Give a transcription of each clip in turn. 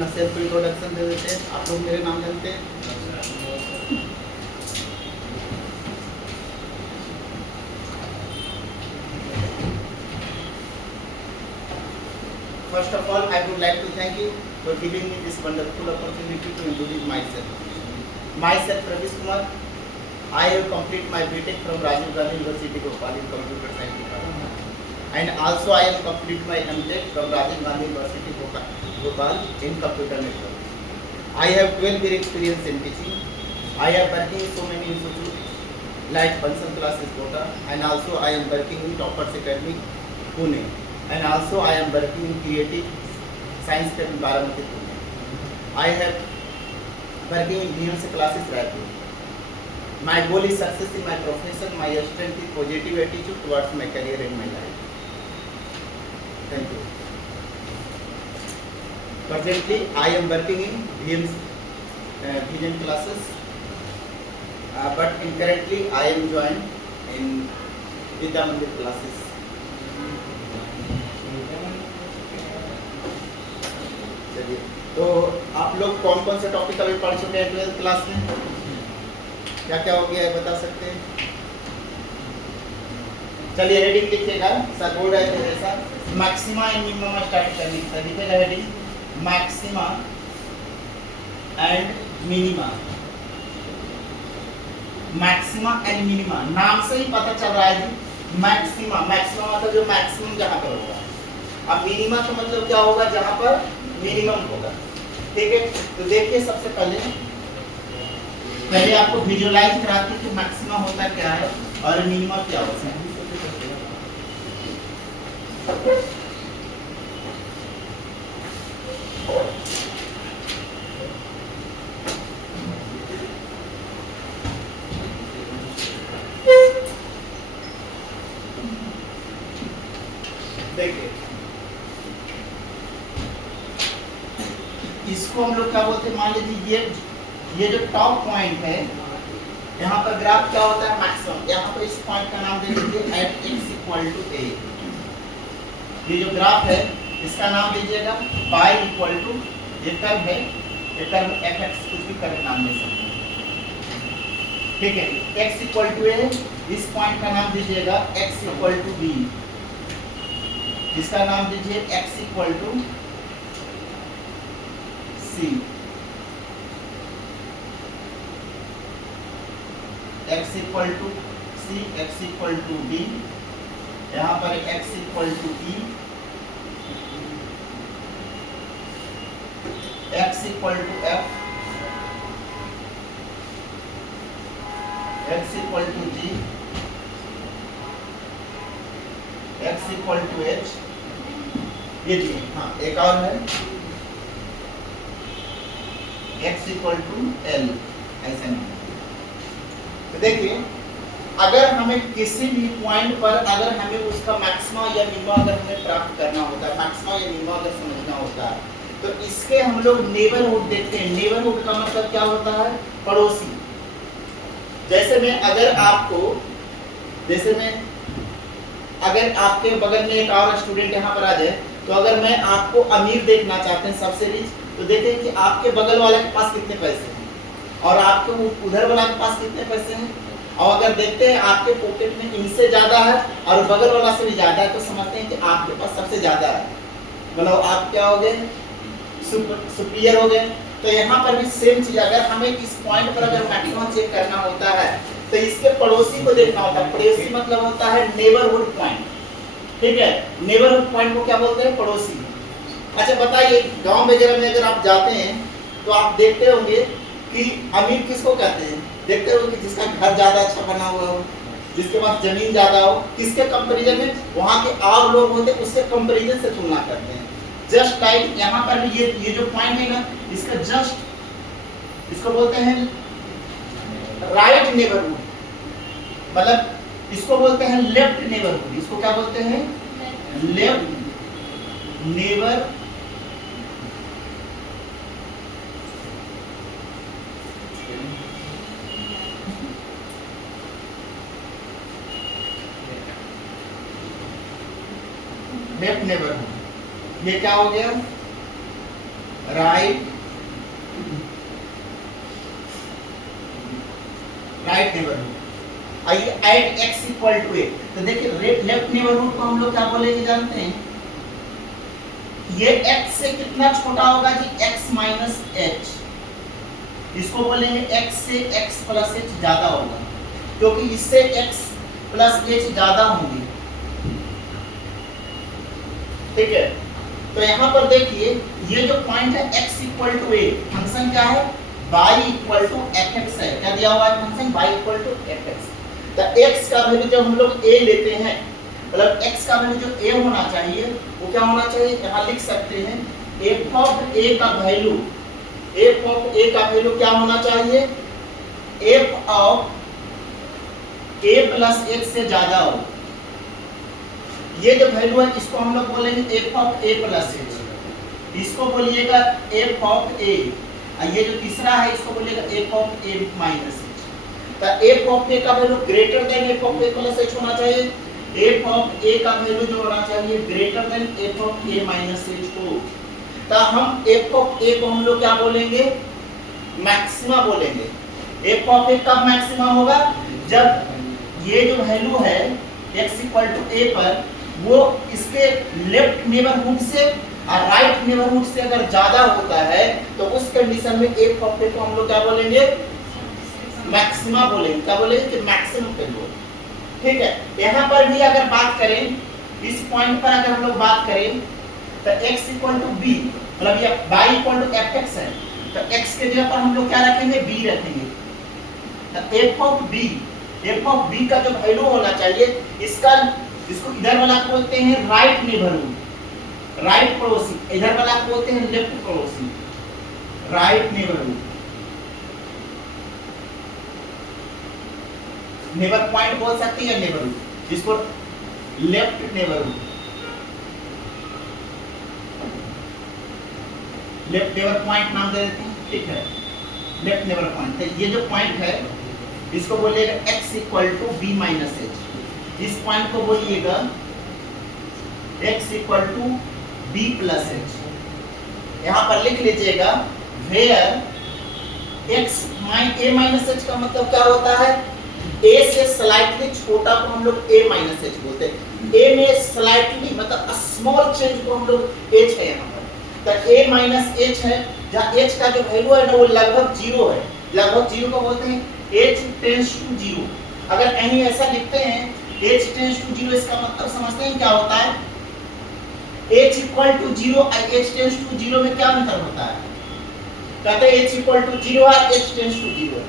अपना self introduction दे देते हैं। आप लोग मेरे नाम जानते हैं? First of all, I would like to thank you for giving me this wonderful opportunity to introduce myself. Myself, Ravish Kumar. I have completed my BTech from Rajiv Gandhi University, Bhopal in Computer Science department, and also I have completed my MTech from Rajiv Gandhi University, Bhopal in Computer Network. I have 12 year experience in teaching. I am working in so many institutes like Bansal Classes, Kota, and also I am working in Toppers Academy, Pune. And also I am working in Creative Science Club in Baramati, Pune. I have working in BMC classes Raipur. My goal is success in my profession. My strength is positive attitude towards my career and my life. Thank you. Presently, I am working in BM classes, but currently I am joined in Vidya Mandir classes. तो आप लोग कौन कौन से topic अभी पढ़ चुके हैं 12th क्लास में? क्या क्या हो गया है बता सकते हैं? चलिए हेडिंग लिखिएगा, सर बोल रहे थे ऐसा मैक्सिमा एंड मिनिमम स्टार्ट करने का। लिखिएगा heading maxima and minima. Maxima and minima नाम से ही पता चल रहा है जी। मैक्सिमा मतलब जो मैक्सिमम जहाँ पर होगा, अब मिनिमा का मतलब क्या होगा? जहाँ पर मिनिमम होगा। ठीक है, तो देखिए सबसे पहले आपको विजुअलाइज कराते हैं कि मैक्सिमा होता क्या है और मिनिमा क्या होता है। देखिए इसको हम लोग क्या बोलते हैं? मान लीजिए ये जो टॉप पॉइंट है, यहाँ पर ग्राफ क्या होता है? मैक्सिमम। यहाँ पर इस पॉइंट का नाम दे दीजिए at x equal to a। ये जो ग्राफ है इसका नाम दीजिएगा y इक्वल टू, ये कर्व है, ये कर्व fx, कुछ भी कर्व नाम दे सकते हैं। ठीक है, x इक्वल टू a, इस पॉइंट का नाम दीजिएगा x इक्वल टू b, इसका नाम दीजिए x equal to c, x equal to c, x equal to b, यहाँ पर x equal to e, x equal to f, x equal to g, x equal to h, ये जी। हाँ, एक और है x इक्वल टू l, ऐसा नहीं। तो देखिए अगर हमें किसी भी पॉइंट पर अगर हमें उसका मैक्सिमा या मिनिमा अगर हमें प्राप्त करना होता है, मैक्सिमा या मिनिमा अगर समझना होता है, तो इसके हम लोग नेबरहुड देखते हैं। नेबरहुड का मतलब क्या होता है? पड़ोसी। जैसे मैं अगर आपके बगल में एक और स्टूडेंट यहाँ पर आ जाए, तो अगर मैं आपको अमीर देखना चाहते हैं, सबसे रिच, तो देखें कि आपके बगल वाले के पास कितने पैसे हैं और आपके उधर वाला के पास कितने पैसे हैं। और अगर देखते हैं आपके पॉकेट में इनसे ज्यादा है और बगल वाला से भी ज्यादा है, तो समझते हैं कि आपके पास सबसे ज्यादा है, मतलब आप क्या हो गए? सुपीरियर हो गए। तो यहाँ पर भी सेम चीज, अगर हमें इस पॉइंट पर अगर मैक्सिमम चेक करना होता है तो इसके पड़ोसी को देखना होता है। पड़ोसी मतलब होता है नेबरहुड पॉइंट। ठीक है, नेबरहुड पॉइंट को क्या बोलते हैं? पड़ोसी। अच्छा बताइए, गांव वगैरह में अगर आप जाते हैं तो आप देखते होंगे कि अमीर किसको कहते हैं? देखते होंगे कि जिसका घर ज्यादा अच्छा बना हुआ हो, जिसके पास जमीन ज्यादा हो, किसके कंपैरिजन में? वहाँ के और लोग होते हैं उसके कंपैरिजन से तुलना करते हैं। जस्ट लाइक यहाँ पर भी ये जो पॉइंट है ना, इसका जस्ट इसको बोलते हैं राइट नेबरहुड, मतलब इसको बोलते हैं लेफ्ट नेबरहुड। इसको क्या बोलते हैं? Left neighbour left neighbourhood. ये क्या हो गया? Right neighbourhood. आइए एट x इक्वल टू ए, तो देखिए लेफ्ट नेबरहुड को हम लोग क्या बोलेंगे जानते हैं, ये x से कितना छोटा होगा जी, x माइनस h, इसको बोलेंगे x से x प्लस h ज्यादा होगा, क्योंकि इससे x प्लस h ज्यादा होंगे, ठीक है। तो यहाँ पर देखिए ये जो पॉइंट है x equal to A, function क्या है, y इक्वल टू fx है, क्या दिया हुआ है function y equal to fx। तो x का वैल्यू जब हम लोग a लेते हैं, मतलब x का वैल्यू जो a होना चाहिए वो क्या होना चाहिए, यहाँ लिख सकते हैं f ऑफ a का वैल्यू, f ऑफ a का वैल्यू क्या होना चाहिए, f of a plus h से ज्यादा हो। ये जो वैल्यू है इसको हम लोग बोलेंगे f of a plus h, इसको बोलिएगा f ऑफ a, ये जो तीसरा है इसको बोलिएगा f of a minus h। तो f ऑफ a का value greater then f of a plus h होना चाहिए, f ऑफ a का वैल्यू जो होना चाहिए greater than f of a minus h हो। तो हम f ऑफ a को हम लोग क्या बोलेंगे, मैक्सिमा बोलेंगे। f ऑफ a कब मैक्सिमा होगा, जब ये जो वैल्यू है x इक्वल टू a पर वो इसके लेफ्ट नेबरहुड से और राइट नेबरहुड से अगर ज्यादा होता है तो उस कंडीशन में f ऑफ a को हम लोग क्या बोलेंगे, मैक्सिमा बोलेंगे। क्या बोलेंगे कि मैक्सिमम वैल्यू, ठीक है। यहाँ पर भी अगर बात करें, इस पॉइंट पर अगर हम लोग बात करें तो x इक्वल टू b, मतलब ये y इक्वल टू fx है, तो x के जगह पर हम लोग क्या रखेंगे, b रखेंगे। तो f ऑफ b का जो वैल्यू होना चाहिए, इसको इधर वाला बोलते हैं राइट नेबरहुड, राइट पड़ोसी, इधर वाला बोलते हैं लेफ्ट पड़ोसी, राइट नेबरहुड। नेबर पॉइंट बोल सकते हैं या नेबरहुड, इसको left neighbourhood, left neighbour point नाम दे देते हैं, ठीक है, लेफ्ट नेबर पॉइंट। तो ये जो पॉइंट है इसको बोलिएगा x equal to b minus h, इस पॉइंट को बोलिएगा x equal to b plus h। यहाँ पर लिख लीजिएगा where x a minus h का मतलब क्या होता है, a से स्लाइटली छोटा को हम लोग a माइनस h बोलते हैं। a में स्लाइटली मतलब स्मॉल चेंज को हम लोग h है यहाँ पर, तो a माइनस h है, जहाँ h का जो वैल्यू है ना वो लगभग जीरो है, लगभग जीरो को बोलते हैं h टेंड्स टू जीरो। अगर कहीं ऐसा लिखते हैं h टेंड्स टू जीरो, इसका मतलब समझते हैं क्या होता है, h इक्वल टू जीरो और h टेंड्स टू जीरो में क्या अंतर होता है, कहते हैं h इक्वल टू जीरो और h tends to zero.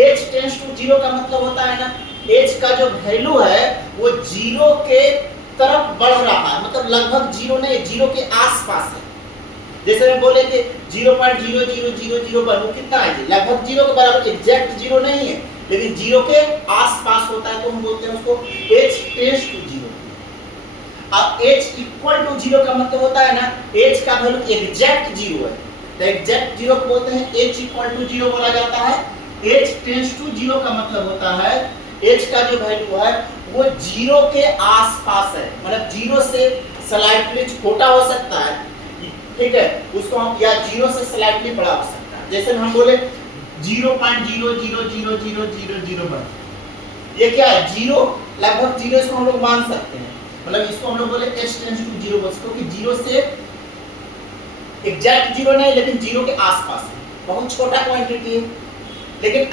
h tends to zero का मतलब होता है ना h का जो वैल्यू है वो जीरो के तरफ बढ़ रहा है, मतलब लगभग जीरो नहीं, जीरो के आसपास है। जैसे मैं बोले कि 0.00001 कितना है, लगभग जीरो के बराबर, एग्जैक्ट जीरो नहीं है लेकिन जीरो के आसपास होता है, तो हम बोलते हैं उसको h टेंड्स टू जीरो। अब h इक्वल टू जीरो का मतलब होता है ना h का वैल्यू एग्जैक्ट जीरो है, तो एग्जैक्ट जीरो को बोलते हैं h इक्वल टू जीरो बोला जाता है। h टेंड्स टू जीरो का मतलब होता है h का जो वैल्यू है वो जीरो के आसपास है, मतलब जीरो से स्लाइटली छोटा हो सकता है, ठीक है, उसको हम या जीरो से स्लाइटली बड़ा हो सकता है। जैसे हम बोले 0.0000001, ये क्या है, जीरो, लगभग जीरो, इसको हम लोग मान सकते हैं, मतलब इसको हम लोग बोले h टेंड्स टू जीरो, क्योंकि जीरो से एग्जैक्ट जीरो नहीं लेकिन जीरो के आसपास है, बहुत छोटा क्वांटिटी है। लेकिन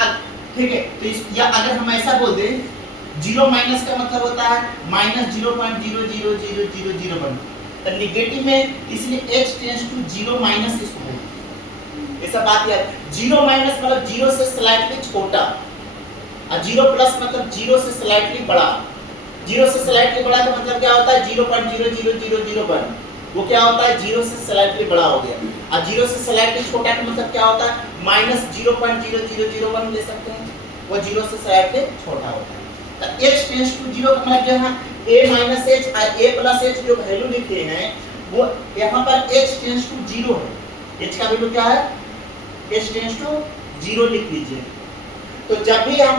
ठीक है, तो या अगर हम ऐसा बोल दें जीरो माइनस का मतलब होता है माइनस 0.0000001, तो निगेटिव में इसलिए h tends to zero minus इसको बोलते, ऐसा बात याद। जीरो माइनस मतलब जीरो से स्लाइटली छोटा और जीरो प्लस मतलब जीरो से स्लाइटली बड़ा। जीरो से स्लाइटली बड़ा का मतलब क्या होता है, 0.00001, वो क्या होता है, जीरो से स्लाइटली बड़ा हो गया, और जीरो से स्लाइटली छोटा का मतलब क्या होता है, माइनस 0.0001 ले सकते हैं, वो जीरो से स्लाइटली छोटा होता है। तो h टेंड्स टू जीरो का मतलब यहाँ a माइनस h और a प्लस h जो वैल्यू लिखे हैं वो यहाँ पर h टेंड्स टू जीरो है, h का वैल्यू क्या है, h टेंड्स टू जीरो लिख लीजिए। तो जब भी हम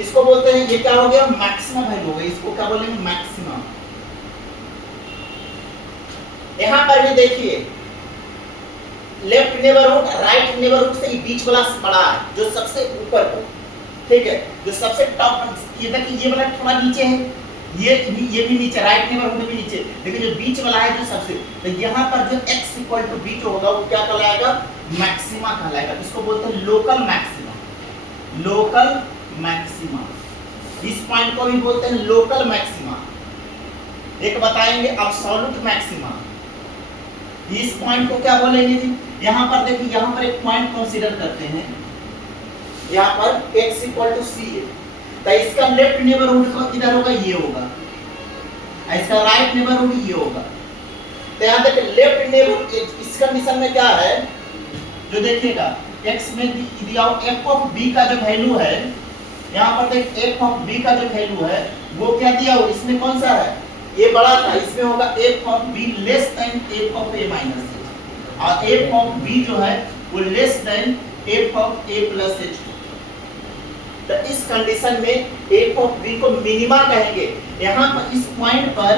इसको बोलते हैं, ये क्या हो गया, मैक्सिमम वैल्यू हो गई, इसको क्या बोलेंगे, मैक्सिमम। यहाँ पर भी देखिए लेफ्ट नेबरहुड राइट नेबरहुड से बीच वाला बड़ा है, जो सबसे ऊपर हो, ठीक है, जो सबसे टॉप, ये देखिए ये वाला थोड़ा नीचे है, ये भी नीचे, राइट नेबरहुड भी नीचे, लेकिन जो बीच वाला है जो सबसे, तो यहाँ पर जो x इक्वल टू b जो होगा वो क्या कहलाएगा, मैक्सिमा कहलाएगा। इसको बोलते हैं लोकल मैक्सिमा, लोकल मैक्सिमा। इस पॉइंट को भी बोलते हैं लोकल मैक्सिमा। एक बताएंगे एब्सोल्यूट मैक्सिमा। इस पॉइंट को क्या बोलेंगे जी, यहाँ पर देखिए, यहाँ पर एक पॉइंट कंसीडर करते हैं, यहाँ पर x इक्वल टू c है, तो इसका लेफ्ट नेबरहुड का किधर होगा, ये होगा, इसका राइट नेबरहुड ये होगा। तो यहाँ देखिए लेफ्ट नेबरहुड, इस कंडीशन में क्या है, जो देखिएगा x में दिया f ऑफ b का जो वैल्यू है, यहाँ पर देख f ऑफ b का जो वैल्यू है वो क्या दिया हो, इसमें कौन सा है, ये बड़ा था, इसमें होगा f of b less than f of a minus h, और f ऑफ b जो है वो less than f of a plus h। तो इस कंडीशन में f ऑफ b को मिनिमा कहेंगे। यहाँ पर इस पॉइंट पर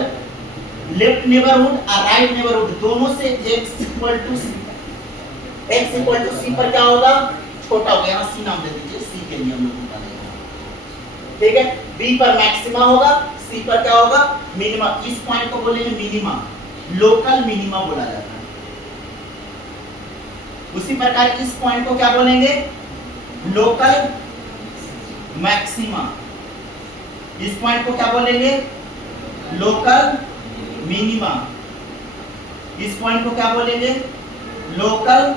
लेफ्ट नेबरहुड और राइट नेबरहुड दोनों से x इक्वल टू c पर क्या होगा, छोटा होगा, यहाँ c नाम दे दीजिए, c के लिए हम लोग निकालेंगे, ठीक है। b पर मैक्सिमा होगा, c पर क्या होगा, मिनिमा। इस पॉइंट को बोलेंगे मिनिमा, लोकल मिनिमा बोला जाता है। उसी प्रकार इस पॉइंट को क्या बोलेंगे, लोकल मैक्सिमा। इस पॉइंट को क्या बोलेंगे, लोकल मिनिमा। इस पॉइंट को क्या बोलेंगे, लोकल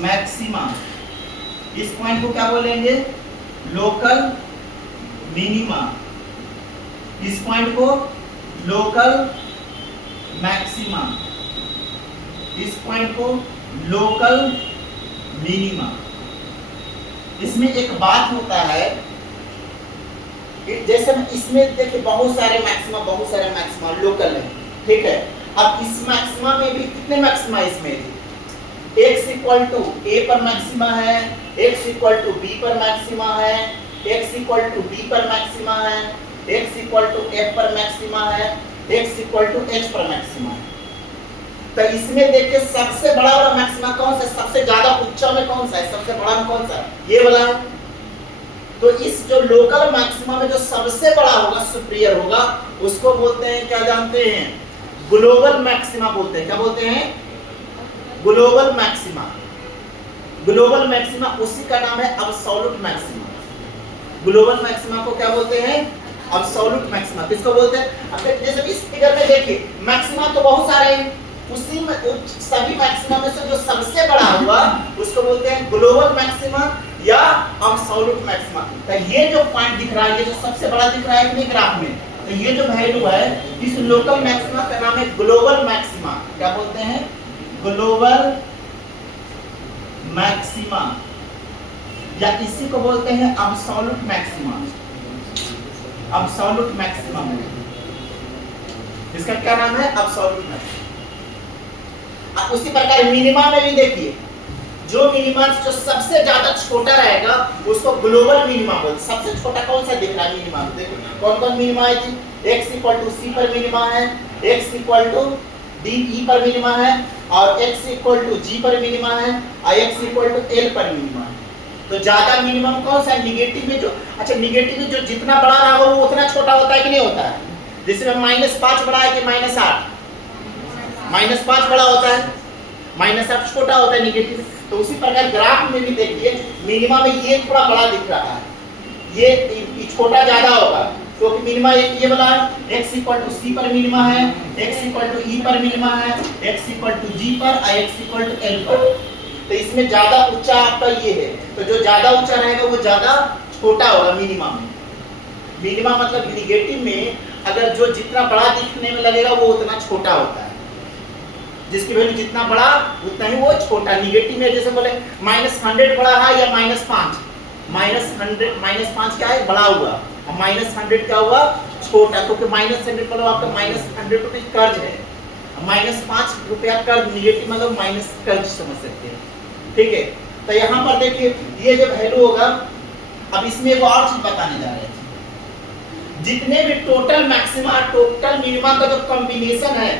मैक्सिमा। इस पॉइंट को क्या बोलेंगे, लोकल मिनिमा। इस पॉइंट को लोकल मैक्सिमा, इस पॉइंट को लोकल मिनिमा। इसमें एक बात होता है, जैसे इसमें देखिए बहुत सारे मैक्सिमा लोकल है, ठीक है। अब इस मैक्सिमा में भी कितने मैक्सिमा इसमें, x इक्वल टू a पर मैक्सिमा है, x इक्वल टू b पर मैक्सिमा है, x इक्वल टू d पर मैक्सिमा है, x इक्वल टू f पर मैक्सिमा है, x इक्वल टू h पर मैक्सिमा है। तो इसमें देखिए सबसे बड़ा वाला मैक्सिमा कौन सा है, सबसे ज्यादा ऊंचा में कौन सा है, सबसे बड़ा में कौन सा है, ये वाला है। तो इस जो लोकल मैक्सिमा में जो सबसे बड़ा होगा, सुपीरियर होगा, उसको बोलते हैं, क्या जानते हैं, ग्लोबल मैक्सिमा बोलते हैं। क्या बोलते हैं, ग्लोबल मैक्सिमा। ग्लोबल मैक्सिमा उसी का नाम है एब्सोल्यूट मैक्सिमा। ग्लोबल मैक्सिमा को क्या बोलते हैं, एब्सोल्यूट मैक्सिमा। किसको बोलते हैं, अब जैसे इस फिगर में देखिए मैक्सिमा तो बहुत सारे हैं, उसी में सभी मैक्सिमा में से जो सबसे बड़ा हुआ उसको बोलते हैं ग्लोबल मैक्सिमा या एब्सोल्यूट मैक्सिमा। तो ये जो पॉइंट दिख रहा है, ये जो सबसे बड़ा दिख रहा है अपने ग्राफ में, तो ये जो वैल्यू है इस लोकल मैक्सिमा का नाम है ग्लोबल मैक्सिमा। क्या बोलते हैं, ग्लोबल मैक्सिमा, या इसी को बोलते हैं एब्सोल्यूट मैक्सिमा। एब्सोल्यूट मैक्सिमा, इसका क्या नाम है, एब्सोल्यूट मैक्सिमा। उसी प्रकार मिनिमा में भी देखिए, जो मिनिमा जो सबसे ज्यादा छोटा रहेगा उसको ग्लोबल मिनिमा बोलते हैं। सबसे छोटा कौन सा दिख रहा है मिनिमा में, देखो कौन कौन मिनिमा है जी, x इक्वल टू c पर मिनिमा है, x equal to d e पर मिनिमा है, और x इक्वल टू g पर मिनिमा है, और x इक्वल टू l पर मिनिमा है। तो ज्यादा मिनिमम कौन सा है, निगेटिव में जो, अच्छा निगेटिव में जो जितना बड़ा रहा हो वो उतना छोटा होता है कि नहीं होता है। जैसे -5 बड़ा है कि -8, -5 बड़ा होता है, -8 छोटा होता है निगेटिव। तो उसी प्रकार ग्राफ में भी देखिए मिनिमा में ये थोड़ा बड़ा दिख रहा है, ये छोटा ज्यादा होगा, क्योंकि मिनिमा ये वाला है, x इक्वल टू c पर मिनिमा है, x इक्वल टू e पर मिनिमा है, x इक्वल टू g पर और x इक्वल टू l पर। तो इसमें ज्यादा ऊंचा आपका ये है, तो जो ज्यादा ऊंचा रहेगा वो ज्यादा छोटा होगा मिनिमा में। मिनिमा मतलब निगेटिव में अगर जो जितना बड़ा दिखने में लगेगा वो उतना छोटा होता है, जिसकी वैल्यू जितना बड़ा उतना ही वो छोटा। निगेटिव में जैसे बोले -100 बड़ा है या -5, -5 क्या है, बड़ा हुआ, और -100 क्या हुआ, छोटा, क्योंकि -100 मतलब आपका -100 रुपये कर्ज है, -5 रुपया कर्ज, निगेटिव मतलब माइनस कर्ज समझ सकते हैं, ठीक है। तो यहाँ पर देखिए ये जो वैल्यू होगा, अब इसमें एक और चीज बताने जा रहे हैं, जितने भी टोटल मैक्सिमा टोटल मिनिमा का जो कॉम्बिनेशन है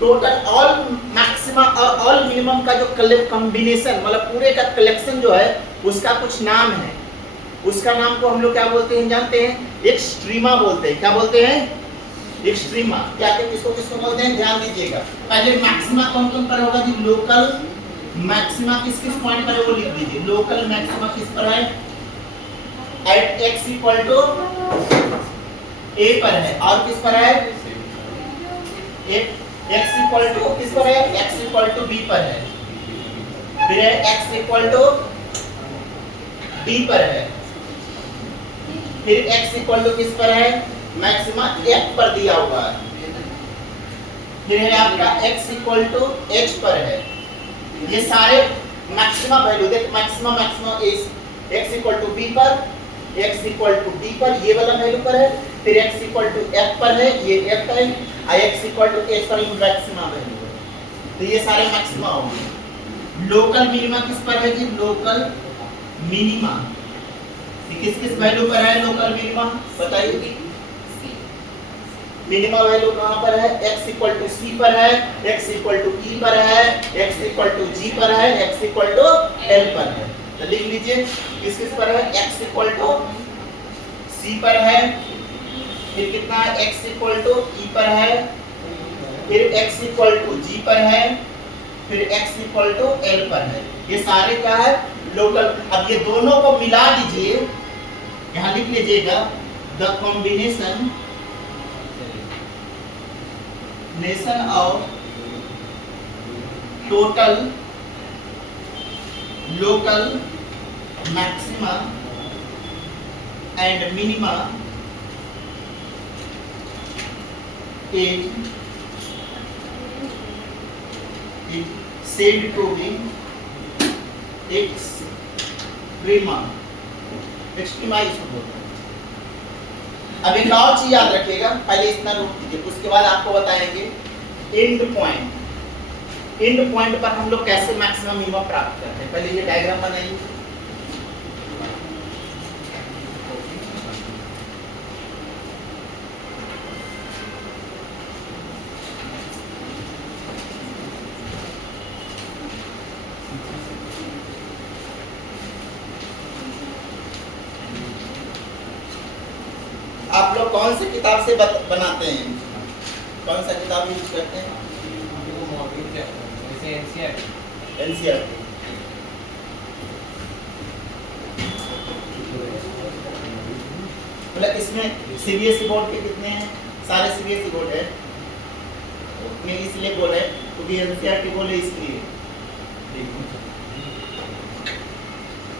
टोटल ऑल मैक्सिमा और ऑल मिनिमम का जो कॉम्बिनेशन मतलब पूरे का कलेक्शन जो है उसका कुछ नाम है। उसका नाम को हम लोग क्या बोलते हैं जानते हैं? एक्सट्रीमा बोलते हैं। क्या बोलते हैं? एक्सट्रीमा। क्या क्या किसको किसको बोलते हैं ध्यान दीजिएगा। पहले मैक्सिमा कौन कौन पर होगा जी? लोकल मैक्सिमा किस किस पॉइंट पर है वो लिख दीजिए। लोकल मैक्सिमा किस पर है? At x equal to a पर है। और किस पर है? x इक्वल टू किस पर है? x इक्वल टू b पर है। फिर है x इक्वल टू d पर है। फिर x इक्वल टू किस पर है? मैक्सिमा f पर दिया हुआ है। फिर है आपका x इक्वल टू h पर है। ये सारे मैक्सिमा वैल्यू देख maxima maxima is x equal to b पर, x इक्वल टू d पर ये वाला वैल्यू पर है। फिर x इक्वल टू f पर है, ये f है। और x इक्वल टू h पर ये मैक्सिमा वैल्यू है। तो ये सारे मैक्सिमा होंगे। लोकल मिनिमा किस पर है जी? लोकल मिनिमा किस किस वैल्यू पर है? लोकल मिनिमा बताइए। मिनिमा वैल्यू कहां पर है? x इक्वल टू c पर है, x इक्वल टू e पर है, x इक्वल टू g पर है, x इक्वल टू l पर है। तो लिख लीजिए किस किस पर है? x इक्वल टू c पर है। फिर कितना है? x इक्वल टू e पर है। फिर x इक्वल टू g पर है। फिर x इक्वल टू l पर है। ये सारे क्या है? लोकल। अब ये दोनों को मिला दीजिए, यहां लिख लीजिएगा the combination of total local maxima and minima is said to be extrema। Extrema इसको बोलते हैं। अब एक और चीज याद रखिएगा, पहले इतना नोट कीजिए, उसके बाद आपको बताएंगे एंड पॉइंट। एंड पॉइंट पर हम लोग कैसे मैक्सिमम मिनिमम प्राप्त करते हैं। पहले ये डायग्राम बनाइए। आप लोग कौन सी किताब से बनाते हैं? कौन सा किताब यूज करते हैं? एनसीईआरटी। मतलब इसमें सीबीएसई बोर्ड के कितने हैं? सारे सीबीएसई बोर्ड है। मैं इसलिए बोले क्योंकि एनसीईआरटी बोले इसलिए।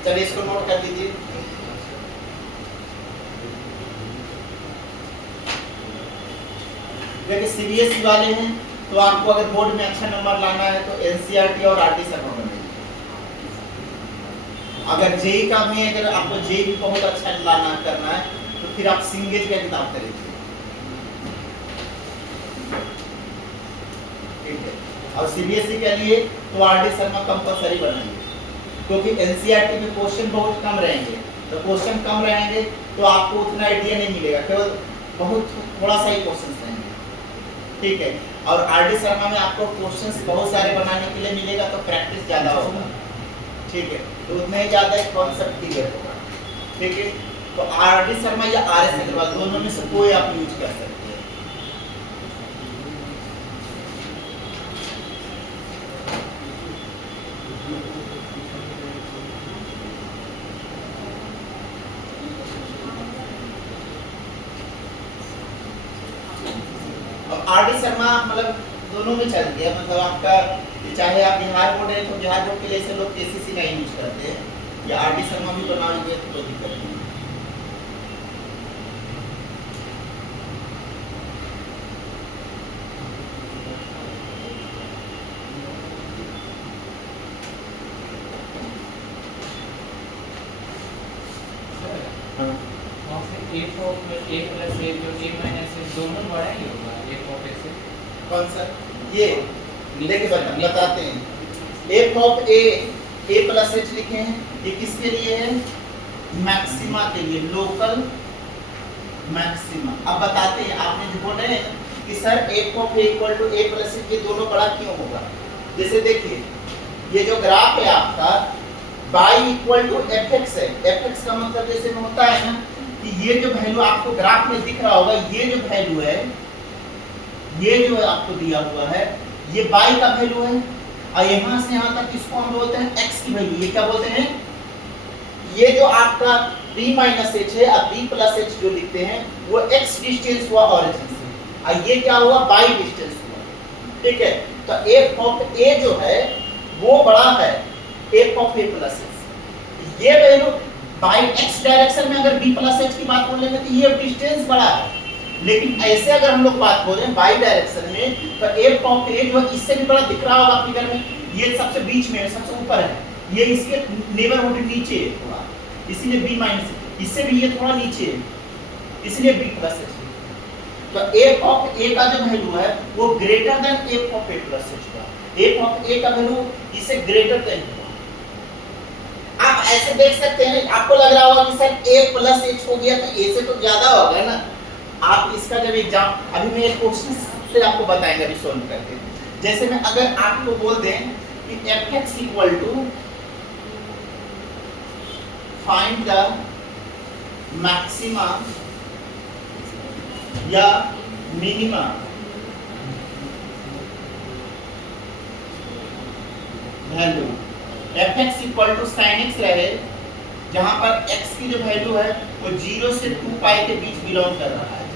चलिए इसको नोट कर लीजिए। देखिए सीबीएसई वाले हैं तो आपको अगर बोर्ड में अच्छा नंबर लाना है तो एनसीईआरटी और आरटी शर्मा बनेगी। अगर जेई का में अगर आपको जेई भी बहुत अच्छा लाना करना है तो फिर आप सिंगेज का किताब करेंगे। ठीक है। और सीबीएसई के लिए तो आरटी शर्मा कंपलसरी बनाएंगे, क्योंकि एनसीईआरटी में क्वेश्चन बहुत कम रहेंगे। तो क्वेश्चन कम रहेंगे तो आपको उतना आइडिया नहीं मिलेगा, केवल बहुत थोड़ा सा ही क्वेश्चन रहेंगे। ठीक है। और आरडी शर्मा में आपको क्वेश्चंस बहुत सारे बनाने के लिए मिलेगा तो प्रैक्टिस ज़्यादा होगा। ठीक है। तो उतने ही ज़्यादा कॉन्सेप्ट क्लियर होगा। ठीक है। तो आरडी शर्मा या आरएस अग्रवाल दोनों में से कोई आप यूज कर सकते हैं। आरडी शर्मा मतलब दोनों में चल गया। मतलब आपका चाहे आप बिहार बोर्ड है तो बिहार बोर्ड के लिए से लोग केसीसी का यूज करते हैं, या आरडी शर्मा भी बनाएंगे तो कोई दिक्कत नहीं। कौन सा? ये देखिए बताते हैं। F of A plus H लिखे हैं, ये किसके लिए है? मैक्सिमा के लिए, लोकल मैक्सिमा। अब बताते हैं, आपने जो बोले कि sir f of a equal to a plus ये दोनों बड़ा क्यों होगा। जैसे देखिए ये जो ग्राफ है आपका y इक्वल टू fx है, fx का मतलब जैसे में होता है ना कि ये जो वैल्यू आपको ग्राफ में दिख रहा होगा, ये जो वैल्यू है, ये जो आपको दिया हुआ है, ये y का वैल्यू है और यहाँ से यहाँ तक इसको हम बोलते हैं x की वैल्यू। ये क्या बोलते हैं, ये जो आपका b माइनस h है और b प्लस h जो लिखते हैं वो x डिस्टेंस हुआ ओरिजिन से और ये क्या हुआ y डिस्टेंस हुआ, ठीक है। तो f ऑफ a जो है वो बड़ा है f of a plus h। ये वैल्यू बाई x डायरेक्शन में अगर b प्लस h की बात बोल लेंगे तो ये डिस्टेंस बड़ा है, लेकिन ऐसे अगर हम लोग बात बोल रहे हैं y डायरेक्शन में तो f ऑफ a जो इससे भी बड़ा दिख रहा होगा फिगर में, ये सबसे बीच में है, सबसे ऊपर है, ये इसके नेबरहुड नीचे है थोड़ा, इसीलिए b माइनस, इससे भी ये थोड़ा नीचे है, इसलिए b प्लस h। तो f ऑफ a का जो वैल्यू है वो greater then f of a plus h का, f ऑफ a का वैल्यू इससे ग्रेटर देन होगा। आप ऐसे देख सकते हैं, आपको लग रहा होगा कि सर a प्लस h हो गया तो a से तो ज्यादा होगा ना। आप इसका जब एग्जाम, अभी मैं एक क्वेश्चन से आपको बताएंगे अभी सॉल्व करके। जैसे मैं अगर आपको बोल दें कि fx equal to find the maxima या minima value, fx equal to sin x रहे जहां पर x की जो वैल्यू है वो 0 से 2 पाई के बीच बिलोंग कर रहा है,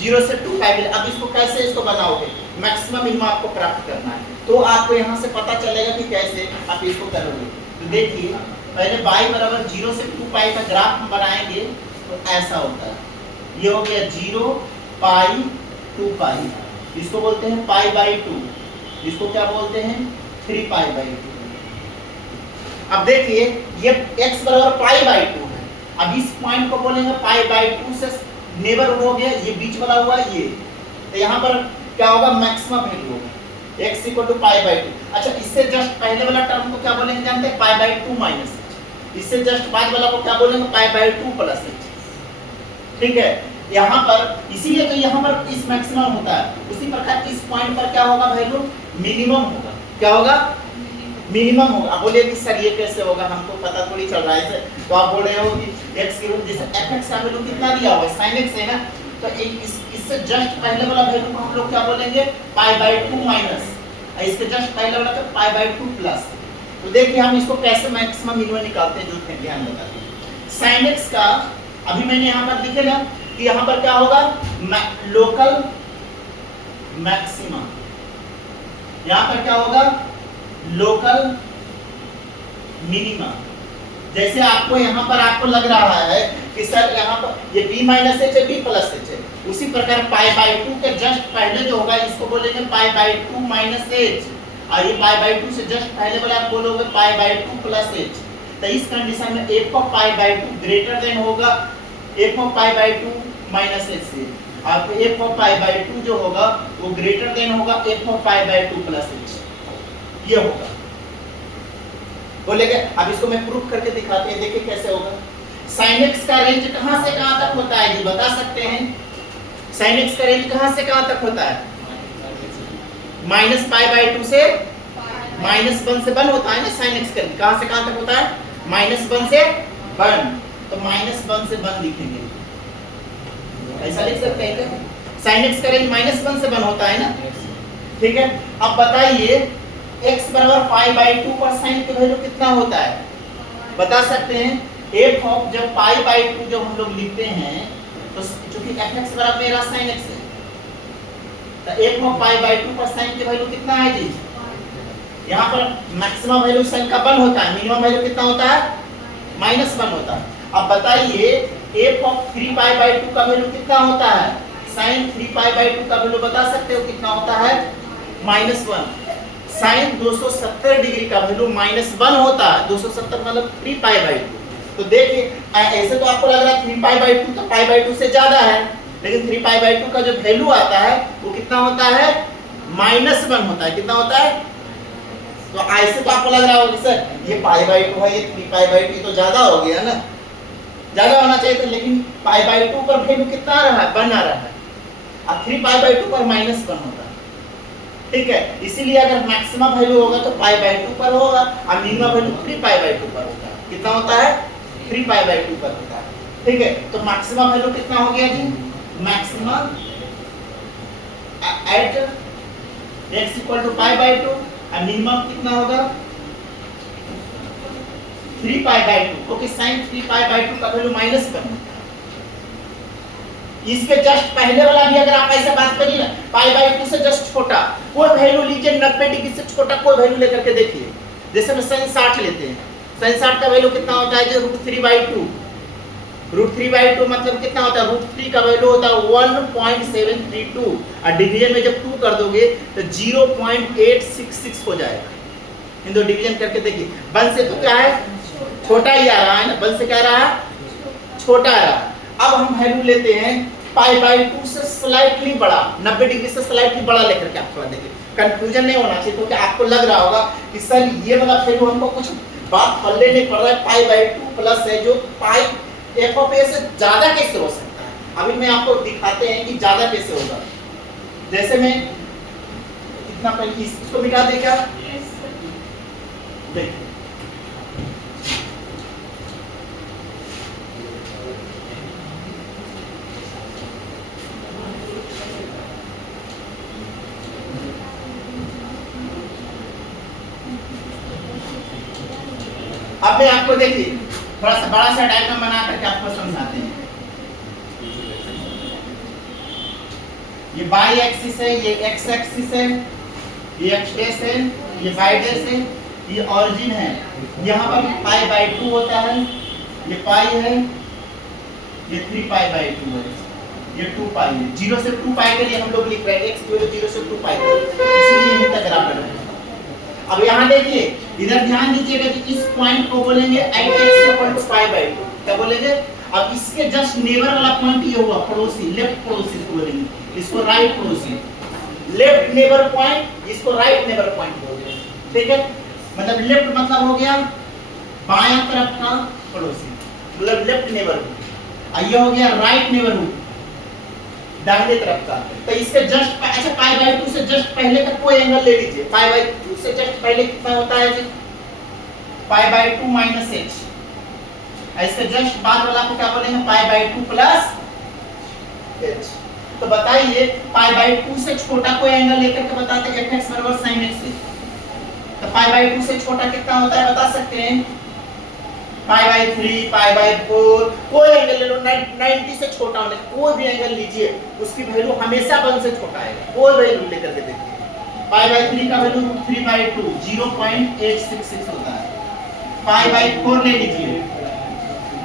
0 से 2 पाई। अब इसको कैसे इसको बनाओगे, मैक्सिमम मिनिमम आपको प्राप्त करना है, तो आपको यहाँ से पता चलेगा कि कैसे आप इसको करोगे। तो देखिए पहले y बराबर 0 से 2 पाई का ग्राफ हम बनाएंगे तो ऐसा होता है, ये हो गया 0 पाई 2 पाई, इसको बोलते हैं पाई बाई 2, इसको क्या बोलते हैं 3 पाई बाई 2। अब देखिए ये x बराबर पाई बाई 2 है, अब इस पॉइंट को बोलेंगे पाई बाई 2 से नेबरहुड हो गया, ये बीच वाला हुआ ये, तो यहाँ पर क्या होगा मैक्सिमम वैल्यू होगा x equal to pi by 2। अच्छा इससे जस्ट पहले वाला टर्म को क्या बोलेंगे जानते हैं, पाई बाई 2 माइनस h, इससे जस्ट बाद वाला को क्या बोलेंगे पाई बाई 2 प्लस h, ठीक है। यहाँ पर इसीलिए तो यहाँ पर इस मैक्सिमम होता है, उसी प्रकार इस पॉइंट पर क्या होगा वैल्यू मिनिमम होगा, क्या होगा मिनिमम होगा। आप बोलिए कि सर ये कैसे होगा, हमको पता थोड़ी चल रहा है, तो आप बोल रहे हो कि x की जैसे fx का वैल्यू कितना दिया हुआ है sin x है ना, तो इससे जस्ट पहले वाला वैल्यू को हम लोग क्या बोलेंगे पाई बाई 2 माइनस, इसके जस्ट पहले वाला तो पाई बाई 2 प्लस। तो देखिए हम इसको कैसे मैक्सिमम मिनिमम निकालते हैं, जो ध्यान लगाते हैं। sin x का अभी मैंने यहाँ पर लिखे ना कि यहाँ पर क्या होगा लोकल मैक्सिमा, यहाँ पर क्या होगा लोकल मिनिमा। जैसे आपको यहाँ पर आपको लग रहा है कि सर यहाँ पर ये b माइनस h है, b प्लस h है, उसी प्रकार पाई बाई 2 के जस्ट पहले जो होगा इसको बोलेंगे पाई बाई 2 माइनस h, और ये पाई बाई 2 से जस्ट पहले वाला आप बोलोगे पाई बाई 2 प्लस h। तो इस कंडीशन में f of pi by 2 greater than होगा f of pi by 2 minus h से, आपको f ऑफ पाई बाई 2 जो होगा वो ग्रेटर देन होगा f of pi by 2 plus h, ये होगा बोलेंगे। अब इसको मैं प्रूफ करके दिखाते हैं, देखिए कैसे होगा। sin x का रेंज कहां से कहां तक होता है जी बता सकते हैं, sin x का रेंज कहां से कहां तक होता है, माइनस पाई बाई 2 से माइनस 1 से 1 होता है ना। sin x का रेंज कहां से कहां तक होता है, माइनस 1 से 1, तो माइनस 1 से 1 लिखेंगे, ऐसा लिख सकते हैं क्या, sin x का रेंज माइनस 1 से 1 होता है ना, ठीक है। अब बताइए x बराबर पाई बाई 2 पर sin की वैल्यू कितना होता है बता सकते हैं। f ऑफ जब पाई बाई 2 जब हम लोग लिखते हैं तो चूंकि fx बराबर मेरा sin x है, तो f ऑफ पाई बाई 2 पर sin की वैल्यू कितना है जी, यहाँ पर मैक्सिमम वैल्यू sin का 1 होता है, मिनिमम वैल्यू कितना होता है माइनस 1 होता है। अब बताइए f ऑफ 3 पाई बाई 2 का वैल्यू कितना होता है, sin 3 पाई बाई 2 का वैल्यू बता सकते हो कितना होता है माइनस 1। sin 270 डिग्री का वैल्यू माइनस 1 होता है, 270 मतलब 3 पाई बाई 2। तो देखिए ऐसे तो आपको लग रहा है 3 पाई बाई 2 तो पाई बाई 2 से ज्यादा है, लेकिन 3 पाई बाई 2 का जो वैल्यू आता है वो कितना होता है माइनस 1 होता है, कितना होता है। तो ऐसे तो आपको लग रहा होगा सर ये पाई बाई 2 है, ये 3 पाई बाई 2 तो ज्यादा हो गया ना, ज्यादा होना चाहिए था, लेकिन पाई बाई 2 पर वैल्यू कितना आ रहा है 1 आ रहा है। और 3π/2 पर -1 होगा। ठीक है, इसीलिए अगर मैक्सिमम वैल्यू होगा तो π/2 पर होगा और मिनिमम वैल्यू 3π/2 पर होगा। कितना होता है? 3π/2 पर होता है। ठीक है, तो मैक्सिमम वैल्यू कितना हो गया जी? मैक्सिमम एट x = π/2 और मिनिमम कितना होगा? 3π/2। ओके, sin 3π/2 का वैल्यू -1 होता है। इसके जस्ट पहले वाला भी अगर आप ऐसे बात करिए ना, π/2 से जस्ट छोटा कोई वैल्यू लीजिए, 90 डिग्री से छोटा कोई वैल्यू लेकर के देखिए। जैसे हम sin 60 लेते हैं, sin 60 का वैल्यू कितना होता है? जो √3/2, √3/2 मतलब कितना होता है? √3 का वैल्यू होता है 1.732 और डिवीजन में जब 2 कर दोगे तो 0.866 हो जाएगा। इन दो डिवीजन करके देखिए, 1 से तो क्या है? छोटा ही आ रहा है ना, 1 से क्या रहा है? छोटा आ रहा है। अब हम वैल्यू लेते हैं π/2 से स्लाइटली बड़ा, 90 डिग्री से स्लाइटली बड़ा लेकर के आप थोड़ा देखिए, कंफ्यूजन नहीं होना चाहिए। क्योंकि आपको लग रहा होगा कि सर ये वाला वैल्यू हमको कुछ बात पल्ले नहीं पड़ रहा है, π/2 प्लस है जो f(a) से ज्यादा कैसे हो सकता है? अभी मैं आपको दिखाते हैं कि ज्यादा कैसे होगा। जैसे मैं इतना पहले इसको मिटा दे क्या? देखिए अब मैं आपको देखिए थोड़ा सा बड़ा सा डायग्राम बना करके आपको समझाते हैं। ये y एक्सिस है, ये x एक्सिस है, ये x डैश है, ये y डैश है, ये ओरिजिन है। यहाँ पर π/2 होता है, ये पाई है, ये 3π/2 है, ये 2π है। 0 से 2π के लिए हम लोग लिख रहे हैं x 0 से 2π इसलिए यहीं तक बराबर है। अब यहाँ देखिए, इधर ध्यान दीजिएगा कि इस पॉइंट को बोलेंगे x = π/2। क्या बोलेंगे? अब इसके जस्ट नेबर वाला पॉइंट ये हुआ पड़ोसी, लेफ्ट पड़ोसी को बोलेंगे, इसको राइट पड़ोसी। लेफ्ट नेबर पॉइंट, इसको राइट नेबर पॉइंट बोलते हैं। ठीक है, मतलब लेफ्ट मतलब हो गया बायां तरफ का पड़ोसी, मतलब लेफ्ट नेबरहुड। और ये हो गया राइट नेबरहुड, दाहिने तरफ का। तो इसके जस्ट अच्छा π/2 से जस्ट पहले का कोई एंगल ले लीजिए। π/2 से जस्ट पहले कितना होता है जी? π/2 - h। इसके जस्ट बाद वाला को क्या बोलेंगे? π/2 प्लस h। तो बताइए π/2 से छोटा कोई एंगल लेकर के बताते हैं fx = sin x। तो π/2 से छोटा कितना होता है बता सकते हैं? π/3, π/4, कोई एंगल ले लो, 90 से छोटा होने कोई भी एंगल लीजिए, उसकी वैल्यू हमेशा 1 से छोटा आएगा। कोई वैल्यू लेकर के देखिए, π/3 का वैल्यू √3/2 0.866 होता है। π/4 ले लीजिए,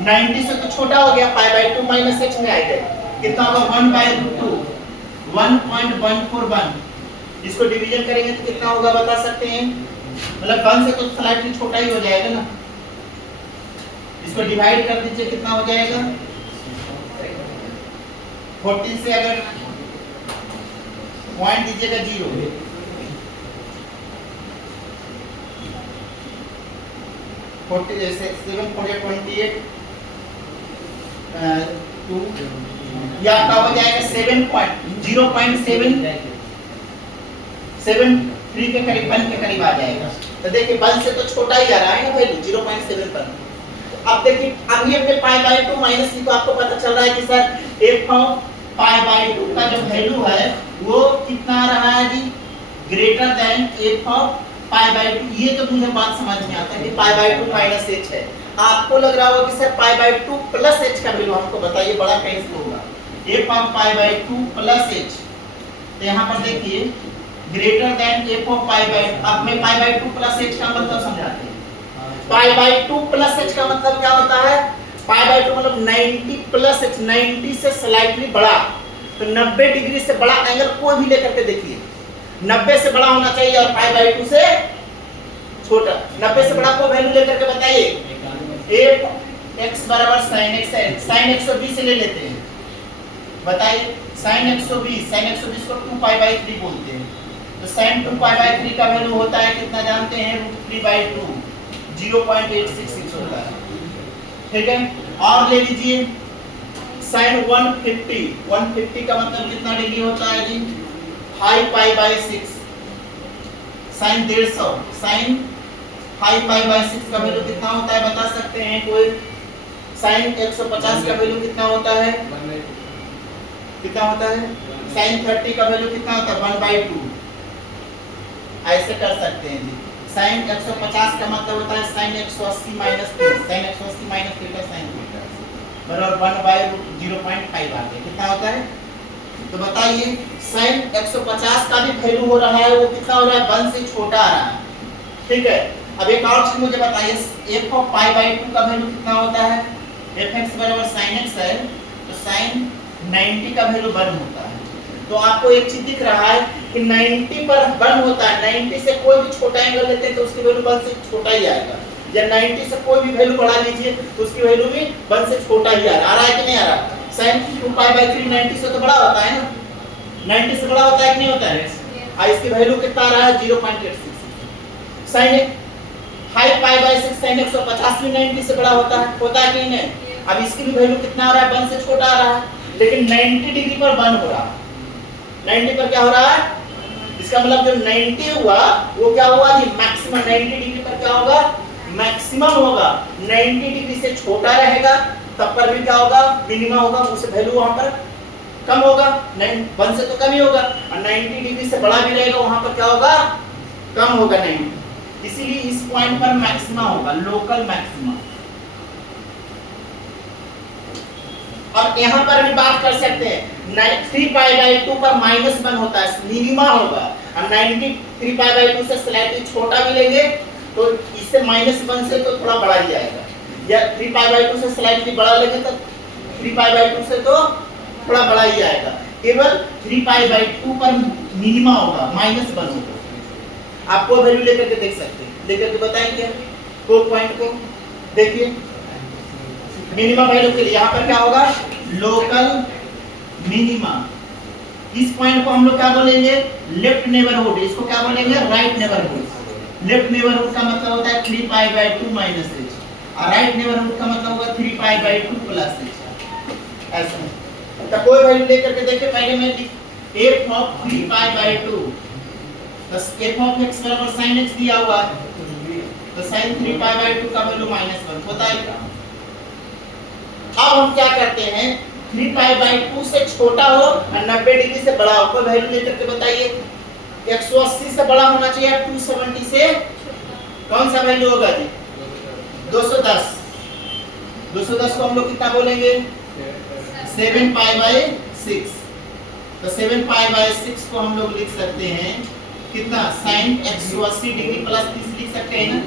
90 से तो छोटा हो गया, π/2 - h में आएगा, कितना होगा? 1/√2 1.141। इसको डिवीजन करेंगे तो कितना होगा बता सकते हैं? मतलब 1 से तो स्लाइटली छोटा ही हो जाएगा ना। इसको डिवाइड कर दीजिए, कितना हो जाएगा? 14 से अगर पॉइंट दीजिएगा 0, 40 से 7 × 28 2 या आपका हो जाएगा 0.73 के करीब 1 के करीब आ जाएगा। तो देखिए 1 से तो छोटा ही आ रहा है ना वैल्यू 0.7 पर। अब देखिए अभी हमने π/2 माइनस को आपको पता चल रहा है कि सर f(π/2) का जो वैल्यू है वो कितना आ रहा है जी? Greater than f(π/2)। ये तो मुझे बात समझ में आता है कि π/2 - h है। आपको लग रहा होगा कि सर π/2 प्लस h का वैल्यू हमको बताइए बड़ा कैसे होगा? f(π/2 + h। तो यहाँ पर देखिए ग्रेटर देन f(π/2)। अब मैं π/2 + h का मतलब समझाते हैं। π/2 + h का मतलब क्या होता है? π/2 मतलब 90 + h, 90 से स्लाइटली बड़ा। तो 90 डिग्री से बड़ा एंगल कोई भी लेकर के देखिए, 90 से बड़ा होना चाहिए और π/2 से छोटा। 90 से बड़ा को वैल्यू लेकर के बताइए। x = sin x है, sin 120 से ले लेते हैं, बताइए sin 120, sin 120 को 2π/3 बोलते हैं। तो sin 2π/3 का वैल्यू होता है कितना जानते हैं? √3/2 0.866 होता है। ठीक है, और ले लीजिए साइन 150 का मतलब कितना डिग्री होता है जी? हाई पाई बाय 6। साइन 150, साइन हाई पाई बाय 6 का वैल्यू कितना होता है बता सकते हैं कोई? साइन 150 का वैल्यू कितना होता है? कितना होता है? साइन 30 का वैल्यू कितना होता है? 1/2। ऐसे कर सकते हैं जी। साइन 150 का मतलब होता है sine 180 minus 3, sine 180 minus theta sine theta बराबर 1/0.5 आ गया। कितना होता है? तो बताइए साइन 150 का भी वैल्यू हो रहा है, वो कितना हो रहा है? 1 से छोटा आ रहा है। ठीक है, अब एक और चीज मुझे बताइए, f ऑफ पाई बाय 2 का वैल्यू कितना होता है? fx बराबर sin x है, तो sin 90 का वैल्यू 1 होता है। तो आपको एक चीज दिख रहा है कि 90 पर 1 होता है, 90 से कोई भी छोटा एंगल लेते हैं तो उसकी वैल्यू 1 से छोटा ही आएगा, या 90 से कोई भी वैल्यू बढ़ा लीजिए तो उसकी वैल्यू भी 1 से छोटा ही आ रहा है कि नहीं आ रहा? sin 2π/3 90 से तो बड़ा होता है ना, 90 से बड़ा होता है कि नहीं होता है? और इसकी वैल्यू कितना आ रहा है? 0.86। sin हाई π/6 sin 150 भी 90 से बड़ा होता है कि नहीं? अब इसकी भी वैल्यू कितना आ रहा है? 1 से छोटा आ रहा है, लेकिन 90 डिग्री पर 1 हो रहा है। 90 पर क्या हो रहा है? इसका मतलब जो 90 हुआ वो क्या हुआ जी? मैक्सिमम। 90 डिग्री पर क्या होगा? मैक्सिमम होगा। 90 डिग्री से छोटा रहेगा तब पर भी क्या होगा? मिनिमम होगा, उससे वैल्यू वहां पर कम होगा। 1 से तो कम ही होगा, और 90 डिग्री से बड़ा भी रहेगा वहां पर क्या होगा? कम होगा 90। इसीलिए इस पॉइंट पर मैक्सिमा होगा, लोकल मैक्सिमा। और यहाँ पर भी बात कर सकते हैं, 3π/2 पर -1 होता है, मिनिमा होगा, और 93π/2 से स्लाइटली छोटा भी लेंगे तो इससे -1 से तो थोड़ा बड़ा ही आएगा, या 3π/2 से स्लाइटली बड़ा लेंगे तो 3π/2 से तो थोड़ा बड़ा ही आएगा। केवल 3π/2 पर मिनिमा होगा, -1 होगा। आपको वैल्यू लेकर के देख सकते हैं, लेकर के बताएंगे को पॉइंट को। देखिए मिनिमम वैल्यू के लिए यहाँ पर क्या होगा? Local minima. इस पॉइंट को हम लोग क्या बोलेंगे? Left neighbourhood. इसको क्या बोलेंगे? Right neighbourhood. लेफ्ट नेबरहुड का मतलब होता है 3π/2 - h, और राइट नेबरहुड का मतलब होगा 3π/2 + h। ऐसा तो कोई वैल्यू लेकर के देखिए। पहले मैं f ऑफ 3π/2 बस f ऑफ x बराबर sin x दिया हुआ है, तो sin 3π/2 का वैल्यू -1 होता है। अब हम क्या करते हैं? 3π/2 से छोटा हो और 90 डिग्री से बड़ा हो, कोई वैल्यू लेकर के बताइए। 180 से बड़ा होना चाहिए, 270 से कौन सा वैल्यू होगा जी? 210। 210 को हम लोग कितना बोलेंगे? 7π/6। तो 7π/6 को हम लोग लिख सकते हैं कितना? sin 180 डिग्री प्लस 30 लिख सकते हैं ना,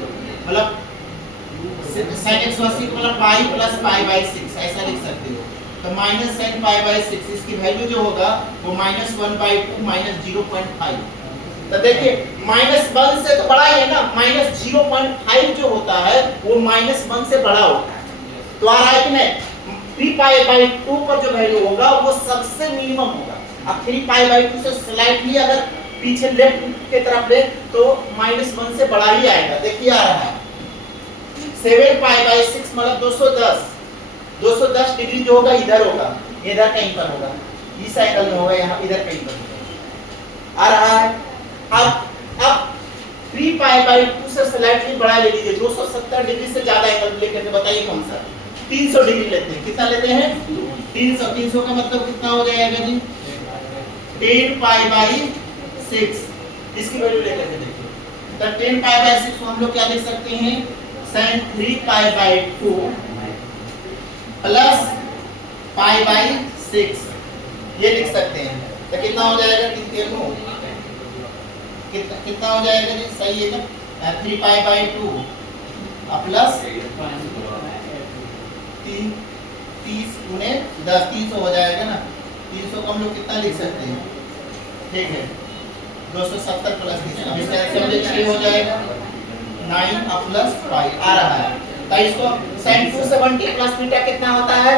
मतलब sin 180 को मतलब पाई प्लस π/6 ऐसा लिख सकते हो। तो -sin π/6 इसकी वैल्यू जो होगा वो -1/2 -0.5। तो देखिए -1 से तो बड़ा ही है ना, -0.5 जो होता है वो -1 से बड़ा होता है। तो आ रहा है कि नहीं? 3π/2 पर जो वैल्यू होगा वो सबसे मिनिमम होगा। अब 3π/2 से स्लाइटली अगर पीछे लेफ्ट के तरफ ले तो -1 से बड़ा ही आएगा। देखिए आ रहा है 7π/6 मतलब 210। 210 डिग्री जो होगा इधर होगा, इधर कहीं पर होगा, इस एंगल में होगा, यहाँ इधर कहीं पर होगा। आ रहा है। अब 3π/2 से स्लाइटली बड़ा ले लीजिए, 270 डिग्री से ज्यादा एंगल लेकर के बताइए कौन सा? 300 डिग्री लेते हैं। कितना लेते हैं? 300। 300 का मतलब कितना हो जाएगा जी? 10π/6। इसकी वैल्यू लेकर के देखिए। तो 10π/6 को हम लोग क्या लिख सकते हैं? sin 3π/2 प्लस π/6 ये लिख सकते हैं। तो कितना हो जाएगा? कितना हो जाएगा जी? सही है ना? 3π/2 प्लस 30 गुने 10 300 हो जाएगा ना। 300 को हम लोग कितना लिख सकते हैं? ठीक है 270 प्लस 30 अब इसका एक्सप्रेशन हो जाएगा 9 प्लस 5 आ रहा है। तो इसको sin 270 प्लस थीटा कितना होता है?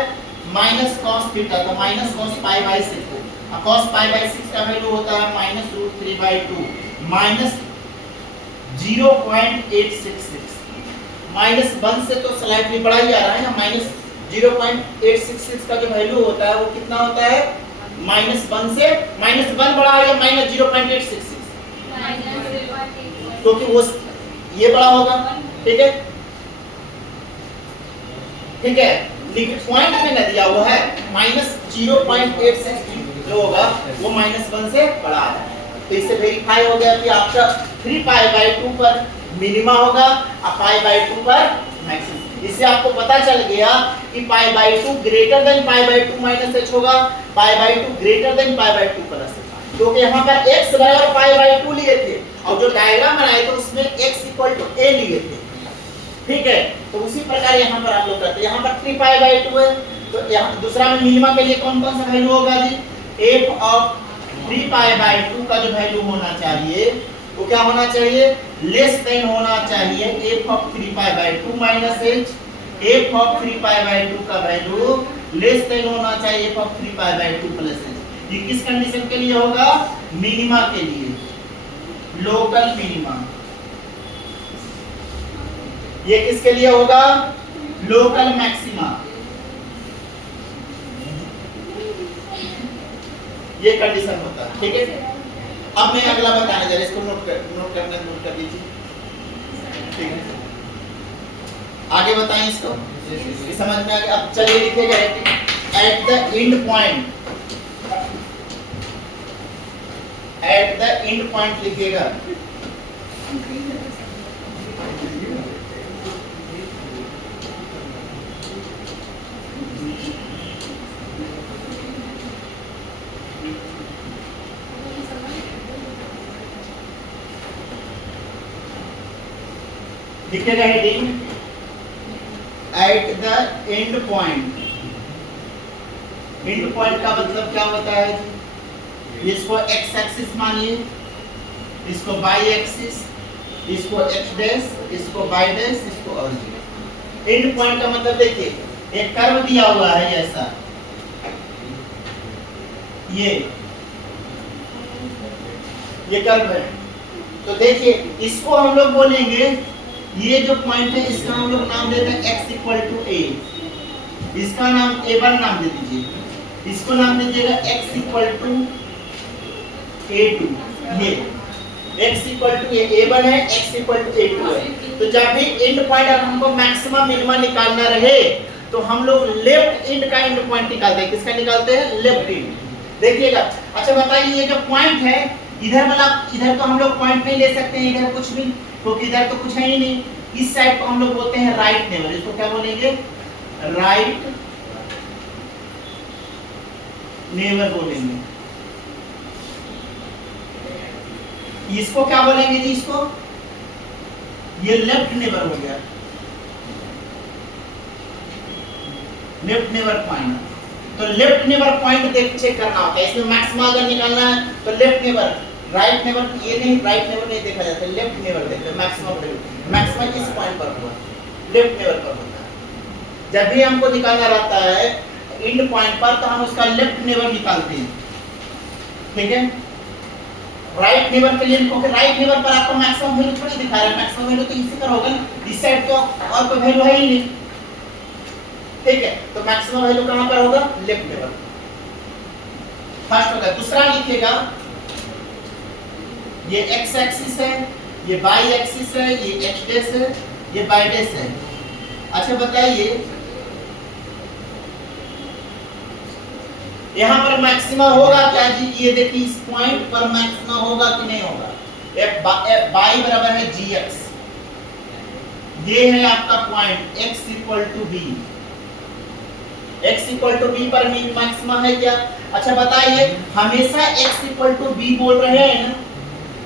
-cos थीटा, तो -cos π/6 को cos π/6 का वैल्यू होता है -√3/2 -0.866। -1 से तो स्लाइटली बड़ा ही आ रहा है ना, 0.866 का जो वैल्यू होता है वो कितना होता है, -1 से -1 बड़ा है या -0.866, क्योंकि वो ये बड़ा होगा। ठीक है, ठीक है, लेकिन पॉइंट में न दिया हुआ है -0.86 जो होगा वो -1 से बड़ा है। तो इससे वेरीफाई हो गया कि आपका 3π/2 पर मिनिमा होगा और π/2 पर मैक्सिमम। इससे आपको पता चल गया कि π/2 ग्रेटर देन π/2 माइनस h होगा, π/2 ग्रेटर देन π/2 प्लस h, क्योंकि यहाँ पर x बराबर π/2 लिए थे और जो डायग्राम बनाए थे उसमें x = a लिए थे। ठीक है, तो उसी प्रकार यहाँ पर आप लोग करते हैं। यहाँ पर 3π/2 है, तो यहाँ दूसरा में मिनिमा के लिए कौन कौन सा वैल्यू होगा जी, f ऑफ 3π/2 का जो वैल्यू होना चाहिए वो क्या होना चाहिए, लेस देन होना चाहिए f of 3π/2 minus h। f of 3π/2 का वैल्यू लेस देन होना चाहिए f ऑफ 3π/2 प्लस h। ये किस कंडीशन के लिए होगा, मिनिमा के लिए, लोकल मिनिमा। ये किसके लिए होगा, लोकल मैक्सिमा। ये कंडीशन होता है। ठीक है, अब मैं अगला बताने जा रहा हूं, इसको नोट कर दीजिए। ठीक है, आगे बताएं इसको, ये समझ में आ गया। अब चलिए लिखेगा at the end point, at the end point लिखिएगा। लिखेगा heading at the end point. And point का मतलब क्या होता है, इसको एक्स एक्सिस मानिए, इसको वाई एक्सिस, इसको एक्स डैश, इसको वाई डैश, इसको ओरिजिन। एंड पॉइंट का मतलब देखिए, एक कर्व दिया हुआ है ऐसा, ये कर्व है। तो देखिए इसको हम लोग बोलेंगे, ये जो पॉइंट है इसका हम लोग नाम देते हैं x = a, इसका नाम a1 नाम दे दीजिए, इसको नाम दीजिएगा x = a2। ये x = a1 है, x = a2 है। तो जब भी एंड पॉइंट अगर हमको मैक्सिमम मिनिमा निकालना रहे तो हम लोग लेफ्ट एंड का एंड पॉइंट निकालते हैं। किसका निकालते हैं, लेफ्ट एंड। देखिएगा, अच्छा बताइए ये जो पॉइंट है इधर वाला, इधर तो हम लोग पॉइंट नहीं ले सकते हैं, इधर कुछ भी, क्योंकि इधर तो कुछ है ही नहीं। इस साइड को हम लोग बोलते हैं राइट नेबर, इसको क्या बोलेंगे, राइट नेबर बोलेंगे। इसको क्या बोलेंगे जी, इसको ये लेफ्ट नेबर हो गया, लेफ्ट नेबर पॉइंट। तो लेफ्ट नेबर पॉइंट देख चेक करना होता है, इसमें मैक्सिमा अगर निकालना है तो लेफ्ट नेबर, राइट नेबर, ये नहीं, राइट नेबर नहीं देखा जाता है, लेफ्ट नेबर देखते हैं। मैक्सिमम इस पॉइंट पर हुआ, लेफ्ट नेबर पर होता है। जब भी हमको निकालना रहता है एंड पॉइंट पर तो हम उसका लेफ्ट नेबर निकालते हैं। ठीक है, राइट नेबर के लिए, क्योंकि राइट नेबर पर आपको मैक्सिमम वैल्यू थोड़ी दिखा रहा है, मैक्सिमम वैल्यू तो इसी पर होगा ना, इस साइड तो और कोई वैल्यू है ही नहीं। ठीक है, तो मैक्सिमम वैल्यू कहां पर होगा, लेफ्ट नेबर। फर्स्ट होगा। दूसरा लिखिएगा, ये x एक्सिस है, ये y एक्सिस है, ये x डैश है, ये y डैश है। अच्छा बताइए यहाँ पर मैक्सिमा होगा क्या जी, ये देखिए इस पॉइंट पर मैक्सिमा होगा कि नहीं होगा। y बराबर है gx, ये है आपका point x = b, x = b पर मैक्सिमा है क्या। अच्छा बताइए, हमेशा x = b बोल रहे हैं ना,